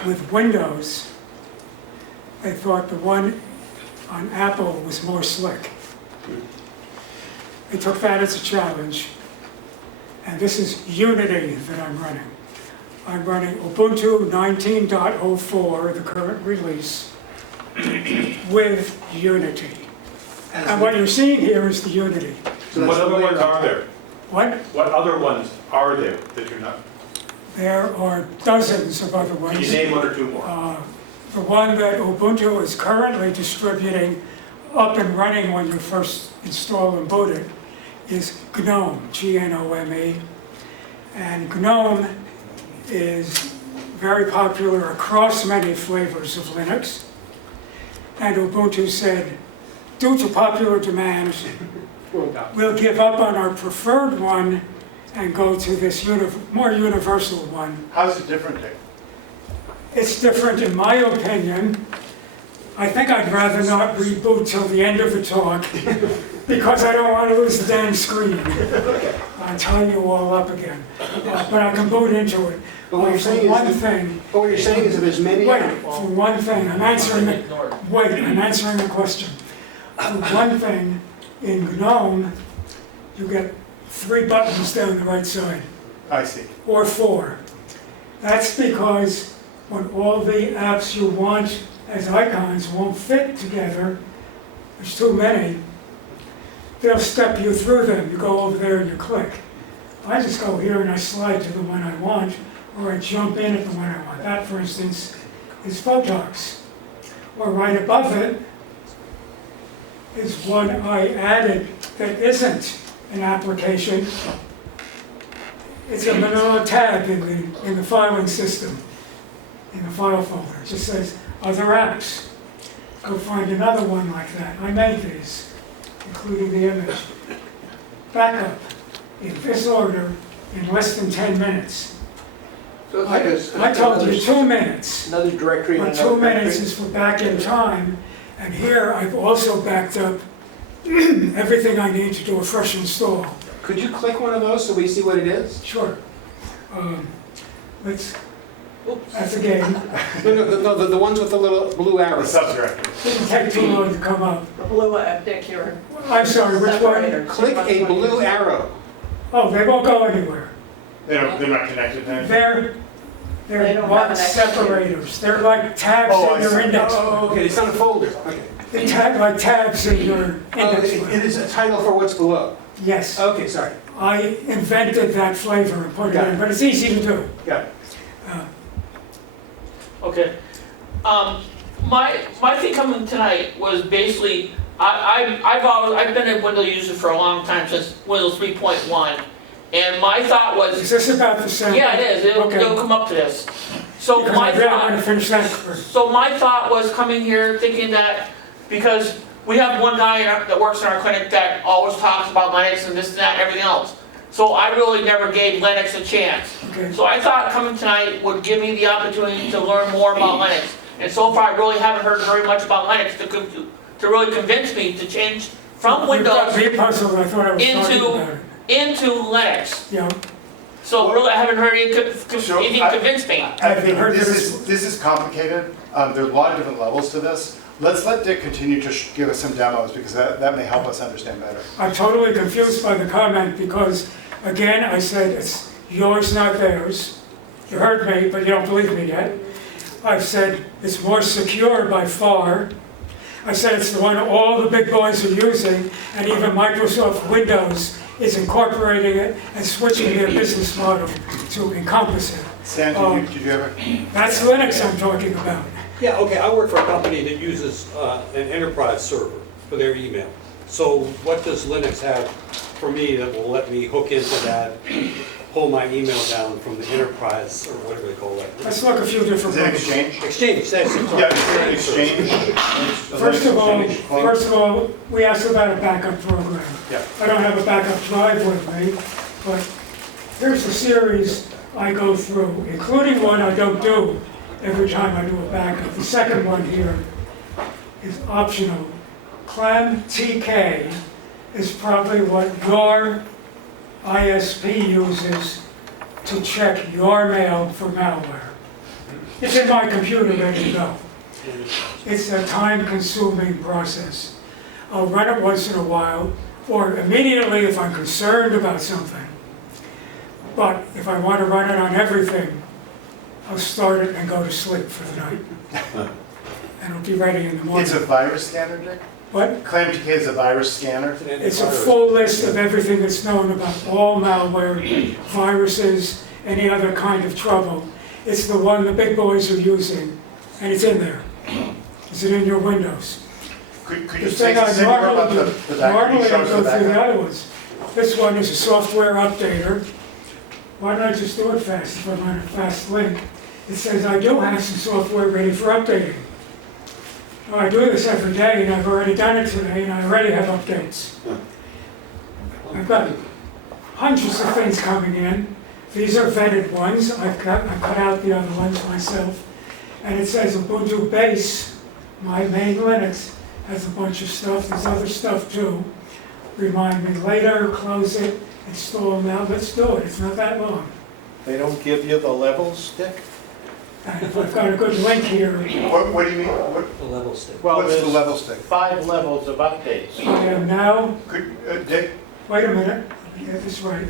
with Windows, they thought the one on Apple was more slick. They took that as a challenge, and this is Unity that I'm running. I'm running Ubuntu 19.04, the current release, with Unity. And what you're seeing here is the Unity. So what other ones are there? What? What other ones are there that you're not? There are dozens of other ones. Can you name one or two more? The one that Ubuntu is currently distributing up and running when you first install and boot it is GNOME, G-N-O-M-E. And GNOME is very popular across many flavors of Linux. And Ubuntu said, due to popular demand, we'll give up on our preferred one and go to this more universal one. How's it different, Dick? It's different in my opinion. I think I'd rather not reboot till the end of the talk because I don't want to lose the damn screen. I'll tie you all up again. But I can boot into it. But what you're saying is that there's many. Wait, for one thing, I'm answering the question. For one thing, in GNOME, you get 3 buttons down the right side. I see. Or 4. That's because when all the apps you want as icons won't fit together, there's too many, they'll step you through them. You go over there and you click. I just go here and I slide to the one I want, or I jump in at the one I want. That, for instance, is Photox. Or right above it is one I added that isn't an application. It's a manila tag in the filing system, in the file folder. It just says other apps. Go find another one like that. I made these, including the image. Backup in this order in less than 10 minutes. So it's like I told you 2 minutes. Another directory. But 2 minutes is for back in time. And here I've also backed up everything I need to do a fresh install. Could you click one of those so we see what it is? Sure. That's a game. No, the ones with the little blue The arrows. subdirectory. Didn't take too long to come up. The blue Dick here. I'm sorry, which one? Separator. Click a blue arrow. Oh, they won't go anywhere. They're not connected to anything? They're They don't marked have an extra. separators. They're like tabs Oh, in I your see. index. Oh, okay, it's not a folder. Okay. They tag like tabs in your Oh, index. it is a title for what's below. Yes. Okay, sorry. I invented that flavor and put it in, but it's easy to do. Yeah. Okay. My thing coming tonight was basically, I've been a Windows user for a long time, since Windows 3.1. And my thought was, Is this about the same? yeah, it is, Okay. it'll come up to this. So Because my I really want to thought, finish that first. so my thought was coming here thinking that, because we have one guy that works in our clinic that always talks about Linux and this and that, everything else. So I really never gave Linux a chance. Okay. So I thought coming tonight would give me the opportunity to learn more about Linux. And so far, I really haven't heard very much about Linux to really convince me to change from Windows Me puzzled, I thought I was talking about it. into Linux. Yeah. So really, I haven't heard anything So convince me. I think this is complicated. There are a lot of different levels to this. Let's let Dick continue to give us some demos, because that may help us understand better. I'm totally confused by the comment because, again, I said it's yours, not theirs. You heard me, but you don't believe me yet. I've said it's more secure by far. I said it's the one all the big boys are using, and even Microsoft Windows is incorporating it and switching their business model to encompass it. Stan, did you ever? That's Linux I'm talking about. Yeah, okay, I work for a company that uses an enterprise server for their email. So what does Linux have for me that will let me hook into that, pull my email down from the enterprise, or whatever they call that? Let's look a few different Is it ones. Exchange? Exchange, that's it. Yeah, is there an Exchange? First of all, we asked about a backup program. Yeah. I don't have a backup drive with me, but here's the series I go through, including one I don't do every time I do a backup. The second one here is optional. ClamTK is probably what your ISP uses to check your mail for malware. It's in my computer ready to go. It's a time-consuming process. I'll run it once in a while, or immediately if I'm concerned about something. But if I want to run it on everything, I'll start it and go to sleep for the night. And it'll be ready in the morning. It's a virus scanner, Dick? What? ClamTK is a virus scanner? It's a full list of everything that's known about all malware, viruses, any other kind of trouble. It's the one the big boys are using, and it's in there. Is it in your Windows? Could you The say thing I more about normally do, the backup? normally I Show us go the through the backup. other ones. This one is a software updater. Why don't I just do it fast if I'm on a fast link? It says I do have some software ready for updating. Well, I do this every day, and I've already done it today, and I already have updates. I've got hundreds of things coming in. These are vetted ones. I cut out the other ones myself. And it says Ubuntu Base, my main Linux, has a bunch of stuff. There's other stuff too. Remind me later, close it, install now. Let's do it. It's not that long. They don't give you the levels, Dick? And if I've got a good link here, What do you mean? The level stick. What's the level stick? 5 levels of updates. I am now, Dick? wait a minute, let me get this right.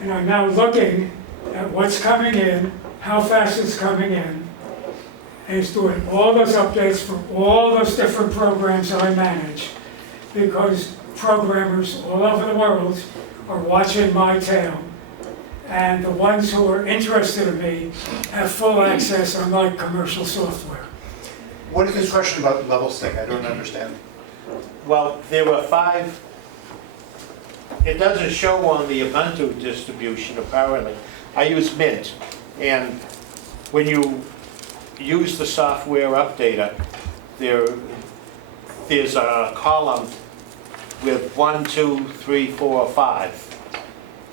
And I'm now looking at what's coming in, how fast it's coming in, and it's doing all those updates for all those different programs that I manage, because programmers all over the world are watching my tail. And the ones who are interested in me have full access, unlike commercial software. What is this question about level stick? I don't understand. Well, there were 5, it doesn't show on the Ubuntu distribution apparently. I use Mint, and when you use the software updater, there's a column with 1, 2, 3, 4, 5.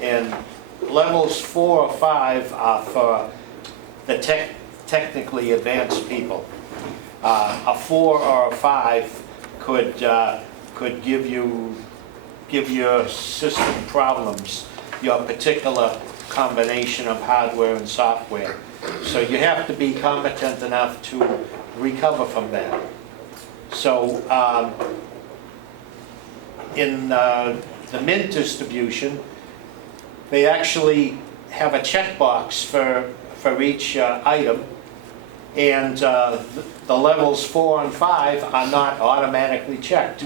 And levels 4 or 5 are for the technically advanced people. A 4 or a 5 could give your system problems, your particular combination of hardware and software. So you have to be competent enough to recover from that. So in the Mint distribution, they actually have a checkbox for each item, and the levels 4 and 5 are not automatically checked.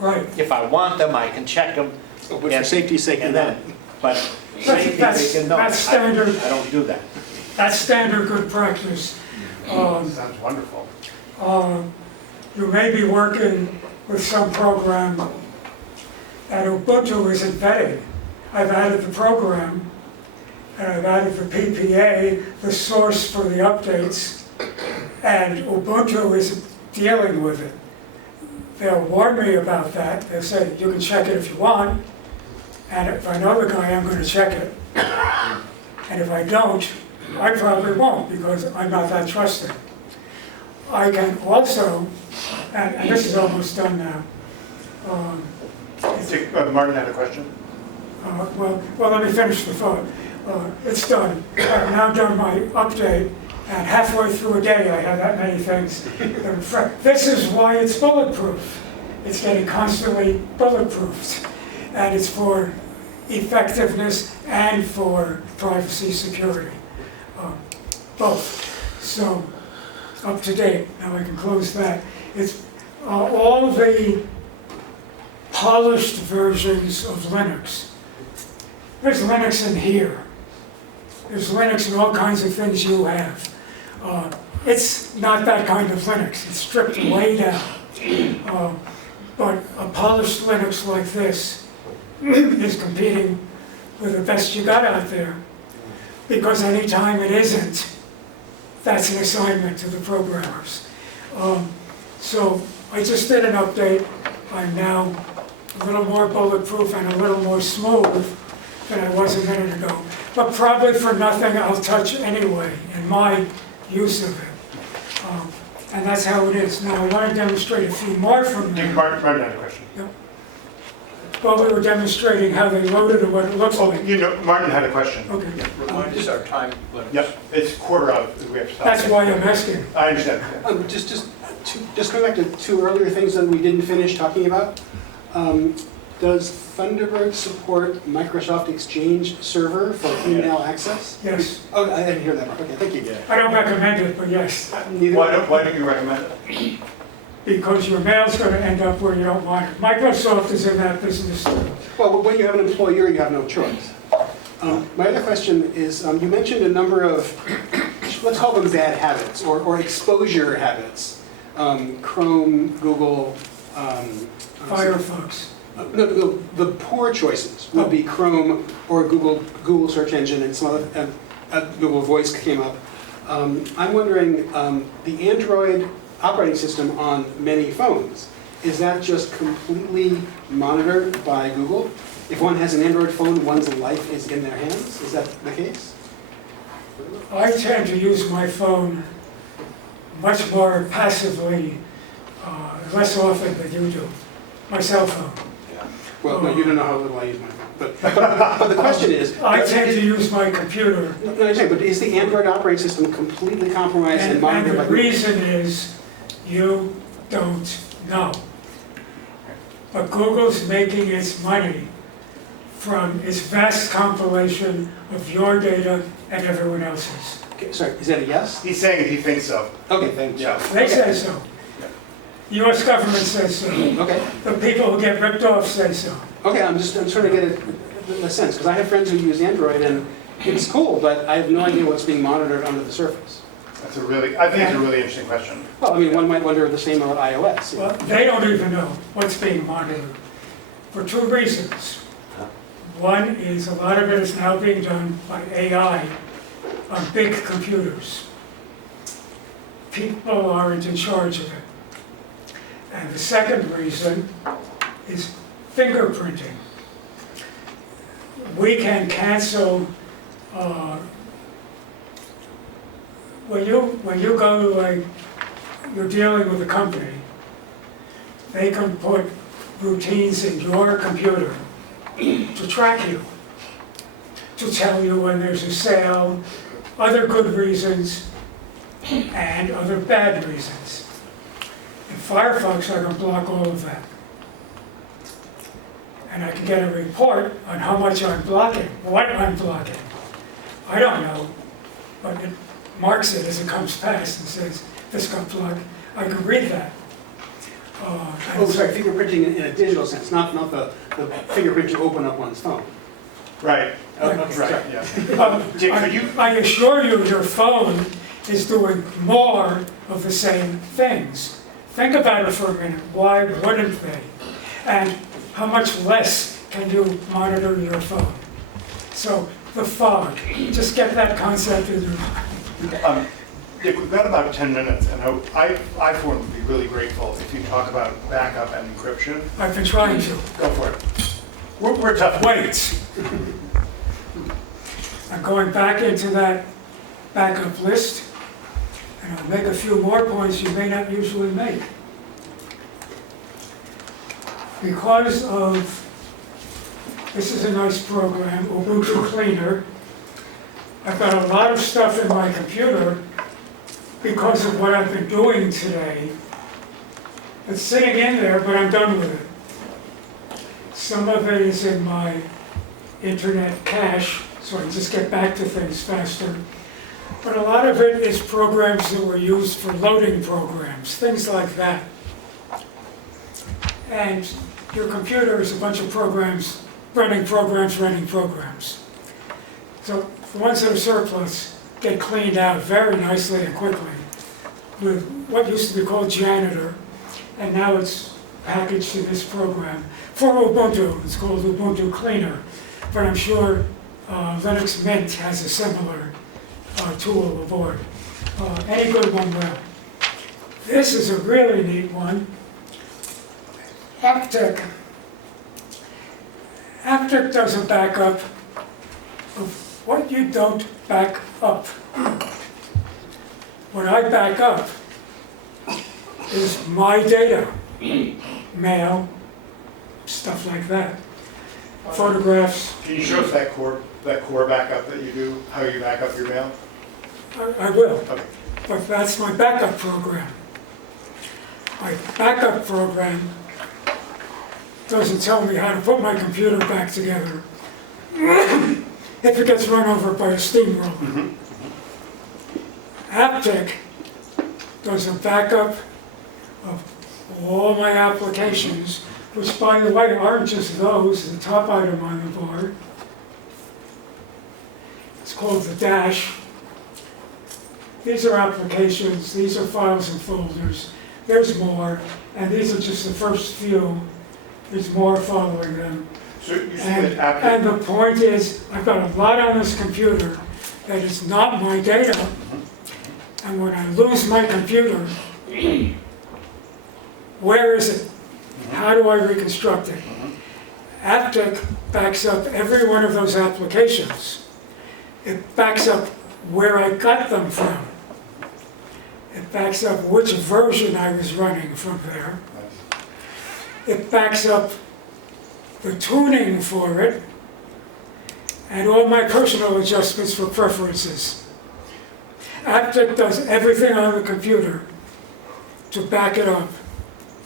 Right. If I want them, I can check them. But for safety's sake, And you're then, not. but safety, That's- they can know. that's standard. I don't do that. That's standard good practice. Sounds wonderful. You may be working with some program that Ubuntu isn't vetting. I've added the program, and I've added the PPA, the source for the updates, and Ubuntu isn't dealing with it. They'll warn me about that. They'll say, you can check it if you want, and if I know the guy, I'm going to check it. And if I don't, I probably won't, because I'm not that trusting. I can also, and this is almost done now. Martin had a question. Well, let me finish the thought. It's done. I've now done my update, and halfway through a day, I have that many things that are fresh. This is why it's bulletproof. It's getting constantly bulletproofed, and it's for effectiveness and for privacy security, both. So, up to date. Now I can close that. It's all the polished versions of Linux. There's Linux in here. There's Linux in all kinds of things you have. It's not that kind of Linux. It's stripped way down. But a polished Linux like this is competing with the best you got out there. Because anytime it isn't, that's an assignment to the programmers. So I just did an update. I'm now a little more bulletproof and a little more smooth than I was a minute ago. But probably for nothing I'll touch anyway in my use of it. And that's how it is. Now I want to demonstrate a few more from there. Martin had a question. Well, we were demonstrating how they load it and what it looks Oh, like. you know, Martin had a question. Okay, Remind us our time limit. Yep, it's quarter of, we have to stop. that's why I'm asking. I understand. Just going back to two earlier things that we didn't finish talking about. Does Thunderbird support Microsoft Exchange Server for email access? Yes. Oh, I didn't hear that part. Okay, thank you. I don't recommend it, but yes. Neither- Why don't you recommend it? Because your mail's going to end up where you don't want it. Microsoft is in that business too. Well, when you have an employer, you have no choice. My other question is, you mentioned a number of, let's call them bad habits or exposure habits. Chrome, Google. Firefox. No, the poor choices would be Chrome or Google search engine, and some other, Google Voice came up. I'm wondering, the Android operating system on many phones, is that just completely monitored by Google? If one has an Android phone, one's life is in their hands? Is that the case? I tend to use my phone much more passively, less often than you do. My cell phone. Well, no, you don't know how little I use my phone. But the question is... I tend to use my computer. No, I understand, but is the Android operating system completely compromised and And monitored by the Google? reason is, you don't know. But Google's making its money from its vast compilation of your data and everyone else's. Okay, sorry, is that a yes? He's saying he thinks so. Okay, thanks. Yeah. They say so. US government says so. Okay. The people who get ripped off say so. Okay, I'm trying to get a sense, because I have friends who use Android, and it's cool, but I have no idea what's being monitored under the surface. I think it's a really interesting question. Well, I mean, one might wonder the same about iOS. Well, they don't even know what's being monitored for two reasons. One is a lot of it is now being done by AI on big computers. People aren't in charge of it. And the second reason is fingerprinting. We can cancel, when you go to you're dealing with a company, they can put routines in your computer to track you, to tell you when there's a sale, other good reasons, and other bad reasons. In Firefox, I can block all of that. And I can get a report on how much I'm blocking, what I'm blocking. I don't know, but marks it as it comes past and says, this got plugged, I can read that. Oh, sorry, fingerprinting in a digital sense, not the fingerprint you open up one's phone. Right, Okay, right, sorry. yeah. Dick, could you, I assure you, your phone is doing more of the same things. Think about it for a minute, why wouldn't they? And how much less can you monitor your phone? So the fog, just get that concept in your mind. Dick, we've got about 10 minutes, and I for one would be really grateful if you talk about backup and encryption. I've been trying to. Go for it. We're tough. Wait. I'm going back into that backup list, and I'll make a few more points you may not usually make. Because of, this is a nice program, Ubuntu Cleaner. I've got a lot of stuff in my computer because of what I've been doing today. It's sitting in there, but I'm done with it. Some of it is in my internet cache, so I can just get back to things faster. But a lot of it is programs that were used for loading programs, things like that. And your computer is a bunch of programs, running programs. So the ones that are surplus get cleaned out very nicely and quickly with what used to be called Janitor, and now it's packaged in this program. For Ubuntu, it's called Ubuntu Cleaner, but I'm sure Linux Mint has a similar tool aboard. Any good one will. This is a really neat one. Aptec. Aptec does a backup of what you don't back up. What I back up is my data, mail, stuff like that, photographs. Can you show us that core backup that you do, how you back up your mail? I will, Okay. but that's my backup program. My backup program doesn't tell me how to put my computer back together if it gets run over by a steamroller. Aptec does a backup of all my applications, which by the way aren't just those, the top item on the board. It's called the dash. These are applications, these are files and folders. There's more, and these are just the first few. There's more following them. So you say that And Aptec, the point is, I've got a lot on this computer that is not my data. And when I lose my computer, where is it? How do I reconstruct it? Aptec backs up every one of those applications. It backs up where I got them from. It backs up which version I was running from there. It backs up the tuning for it and all my personal adjustments for preferences. Aptec does everything on the computer to back it up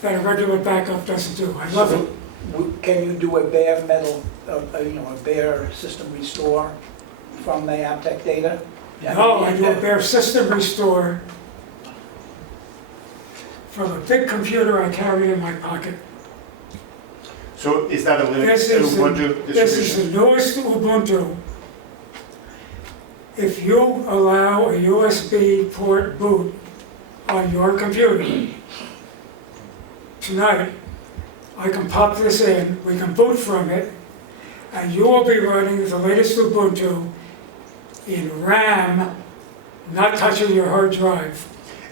that a regular backup doesn't do. I love it. Can you do a bare metal, a bare system restore from the Aptec data? No, I do a bare system restore from a big computer I carry in my pocket. so is that a Linux This is Ubuntu This is distribution? the newest Ubuntu. If you allow a USB port boot on your computer, tonight, I can pop this in, we can boot from it, and you will be running the latest Ubuntu in RAM, not touching your hard drive.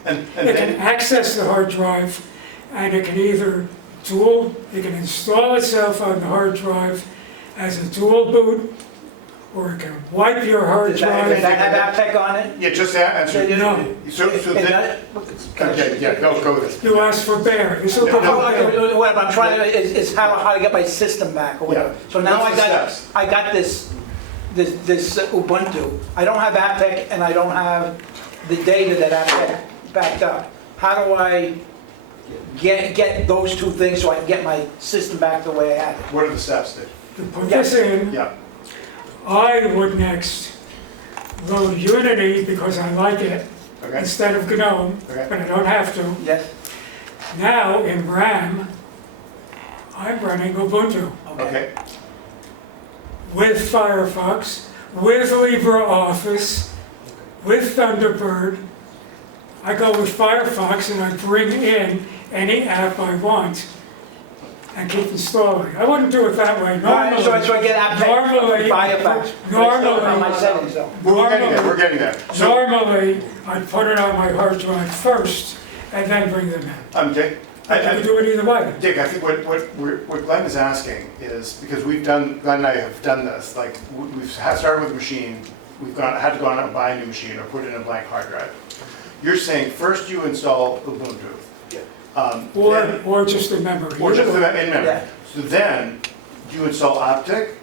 And It can then, access the hard drive, and it can either it can install itself on the hard drive as a dual boot, or it can wipe your hard Does that drive. have Aptec on it? yeah, just answer. No, So then, okay, yeah, go with this. you asked for bare. This will No, no, provide- What I'm trying to, is how to get my system back or whatever. Yeah. So now What's the steps? I got this Ubuntu. I don't have Aptec and I don't have the data that Aptec backed up. How do I get those two things so I can get my system back the way I had it? What are the steps, Dave? To put this in, Yeah, I would next load Unity because I like it Okay, instead of GNOME, Okay. but I don't have to. Yes, Now in RAM, I'm running Ubuntu okay. with Firefox, with LibreOffice, with Thunderbird. I go with Firefox and I bring in any app I want and keep installing. I wouldn't do it that way normally. so I get app Normally- Firefox. On my Normally, settings though. We're getting there, we're getting there. So, normally, I'd put it on my hard drive first and then bring them in. Dick, I can do it either way. Dick, I think what Glenn is asking is, because Glenn and I have done this, like, we've started with a machine, had to go out and buy a new machine or put in a blank hard drive. You're saying first you install Ubuntu. Then- Or just in memory. Or just in memory. Yeah. So then, do you install Optic?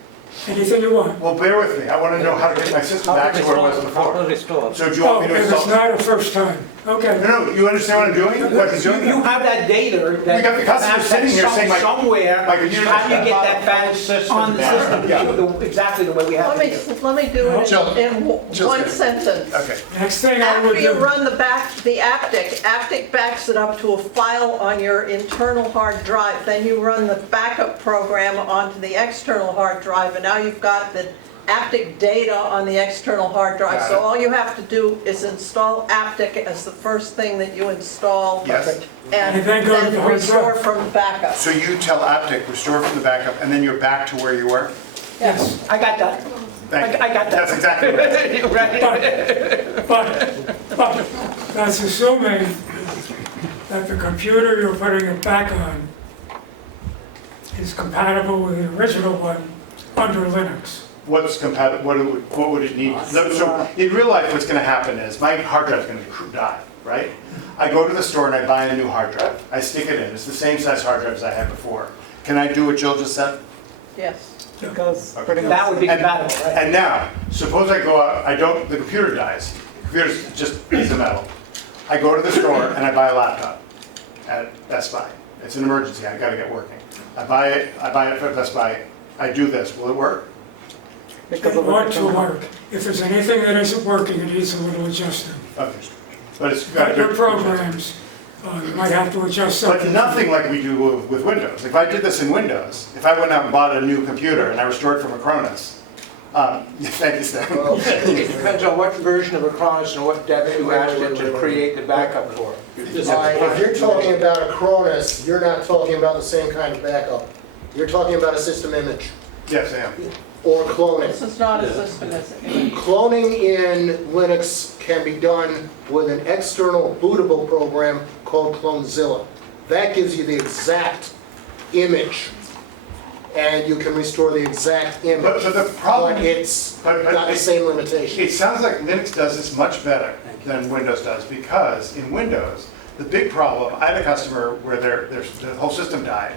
Anything you want. Well, bear with me, I want to know how to get my system back to where it was before. So do you Oh, want me to if it's install? not a first time, okay. No, you understand what I'm doing? What he's doing? You have that data that. We got the customer sitting here saying my- Somewhere, my computer's how do you back. get that back on the system, Yeah. exactly the way we have Let it here? me do it Jill. in Jill's one gonna- sentence. Okay. Next thing I After would you do, run the Aptic backs it up to a file on your internal hard drive. Then you run the backup program onto the external hard drive, and now you've got the Aptic data on the external hard drive. Got So it. all you have to do is install Aptic as the first thing that you install. Yes. And And then go to the then hard restore drive. from backup. So you tell Optic, restore from the backup, and then you're back to where you were? yes, I got that. Thank you. I got that. That's exactly right. but that's assuming that the computer you're putting it back on is compatible with the original one under Linux. What's compatible, what would it need? So in real life, what's gonna happen is, my hard drive's gonna die, right? I go to the store and I buy a new hard drive. I stick it in, it's the same size hard drive as I had before. Can I do what Jill just said? Yes. Because Okay. That would be compatible, right? And now, suppose I go out, the computer dies. The computer's just a piece of metal. I go to the store and I buy a laptop at Best Buy. It's an emergency, I gotta get working. I buy it at Best Buy. I do this, will it work? It ought to work. If there's anything that isn't working, it needs a little adjusting. Okay. But it's Got your programs, you might have to adjust But something. nothing like we do with Windows. If I did this in Windows, if I went out and bought a new computer and I restored from Acronis, thank you, Stan. It depends on what version of Acronis and what depth you asked it to create the backup for. If you're talking about Acronis, you're not talking about the same kind of backup. You're talking about a system image Yes, I am. or cloning. This is not a system, is it? Cloning in Linux can be done with an external bootable program called Clonezilla. That gives you the exact image, and you can restore the exact image. But the problem- But it's but got the it- same limitation. It sounds like Linux does this much better than Windows does, because in Windows, the big problem, I had a customer where the whole system died,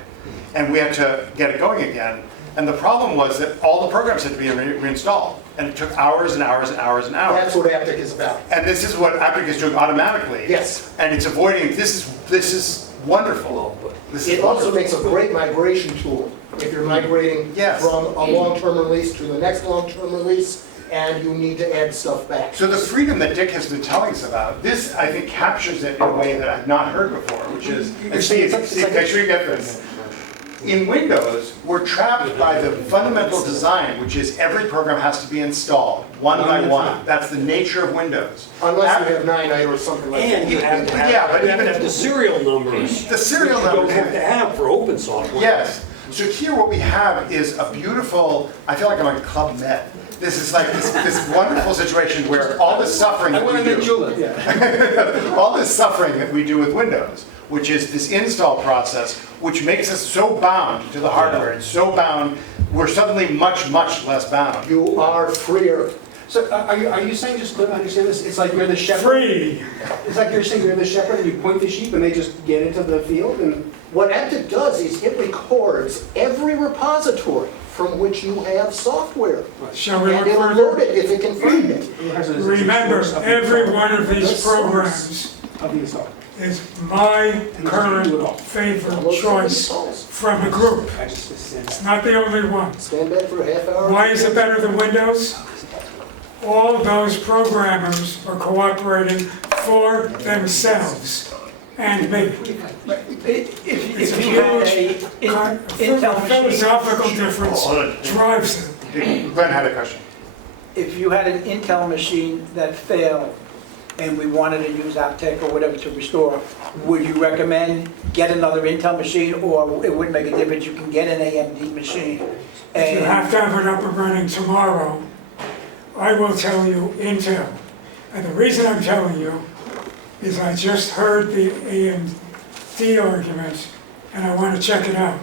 and we had to get it going again. And the problem was that all the programs had to be reinstalled, and it took hours and hours and hours and hours. That's what Aptic is about. And this is what Aptic is doing automatically. Yes. And it's avoiding, this is wonderful. This is It also wonderful. makes a great migration tool if you're migrating Yes. from a long-term release to the next long-term release, and you need to add stuff back. So the freedom that Dick has been telling us about, this, I think, captures it in a way that I've not heard before, which is, and Steve, make sure you get this. In Windows, we're trapped by the fundamental design, which is every program has to be installed, one by one. That's the nature of Windows. Unless you have 9.8 or something like that. And you have to have, Yeah, but you have to even- have the serial numbers. The serial which you numbers. don't have to have for open software. Yes. So here what we have is a beautiful, I feel like I'm on Club Med. This is like this wonderful situation where all the suffering that we do, all this suffering that we do with Windows, which is this install process, which makes us so bound to the hardware and so bound, we're suddenly much, much less bound. You are freer. So are you saying, just to understand this, it's like you're the shepherd? Free. It's like you're saying you're the shepherd and you point the sheep and they just get into the field and... What Aptic does is it records every repository from which you have software. Shall we And look it'll further? load it if it can find it. Remember, every one of these programs Of the install. is my current favorite choice from the group. I just stand It's not the only one. Stand back for a half hour. Why is it better than Windows? all those programmers are cooperating for themselves and me. It's If a you had huge a Intel philosophical machine, difference drives it. Glenn had a question. if you had an Intel machine that failed and we wanted to use Aptec or whatever to restore, would you recommend get another Intel machine, or it wouldn't make a difference, you can get an AMD machine? If you And have to have it up and running tomorrow, I will tell you Intel. And the reason I'm telling you is I just heard the AMD argument and I want to check it out.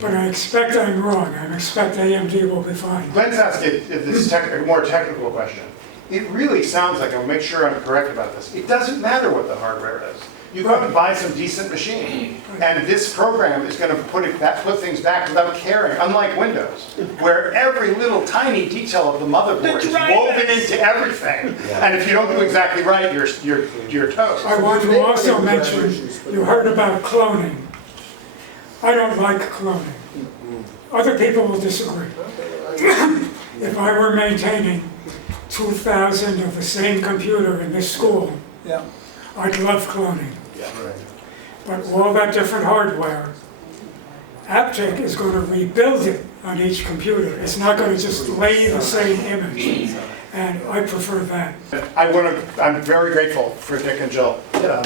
But I expect I'm wrong. I expect AMD will be fine. Glenn's asked if this is a more technical question. It really sounds like, I'll make sure I'm correct about this, it doesn't matter what the hardware is. You go and buy some decent machine, and this program is going to put things back without caring, unlike Windows, where every little tiny detail of the motherboard is woven into everything. And if you don't do exactly right, you're toast. I want to also mention, you heard about cloning. I don't like cloning. Other people will disagree. If I were maintaining 2,000 of the same computer in this school, yeah. I'd love cloning. But all that different hardware, Aptec is going to rebuild it on each computer. It's not going to just lay the same image. And I prefer that. I'm very grateful for Dick and Jill to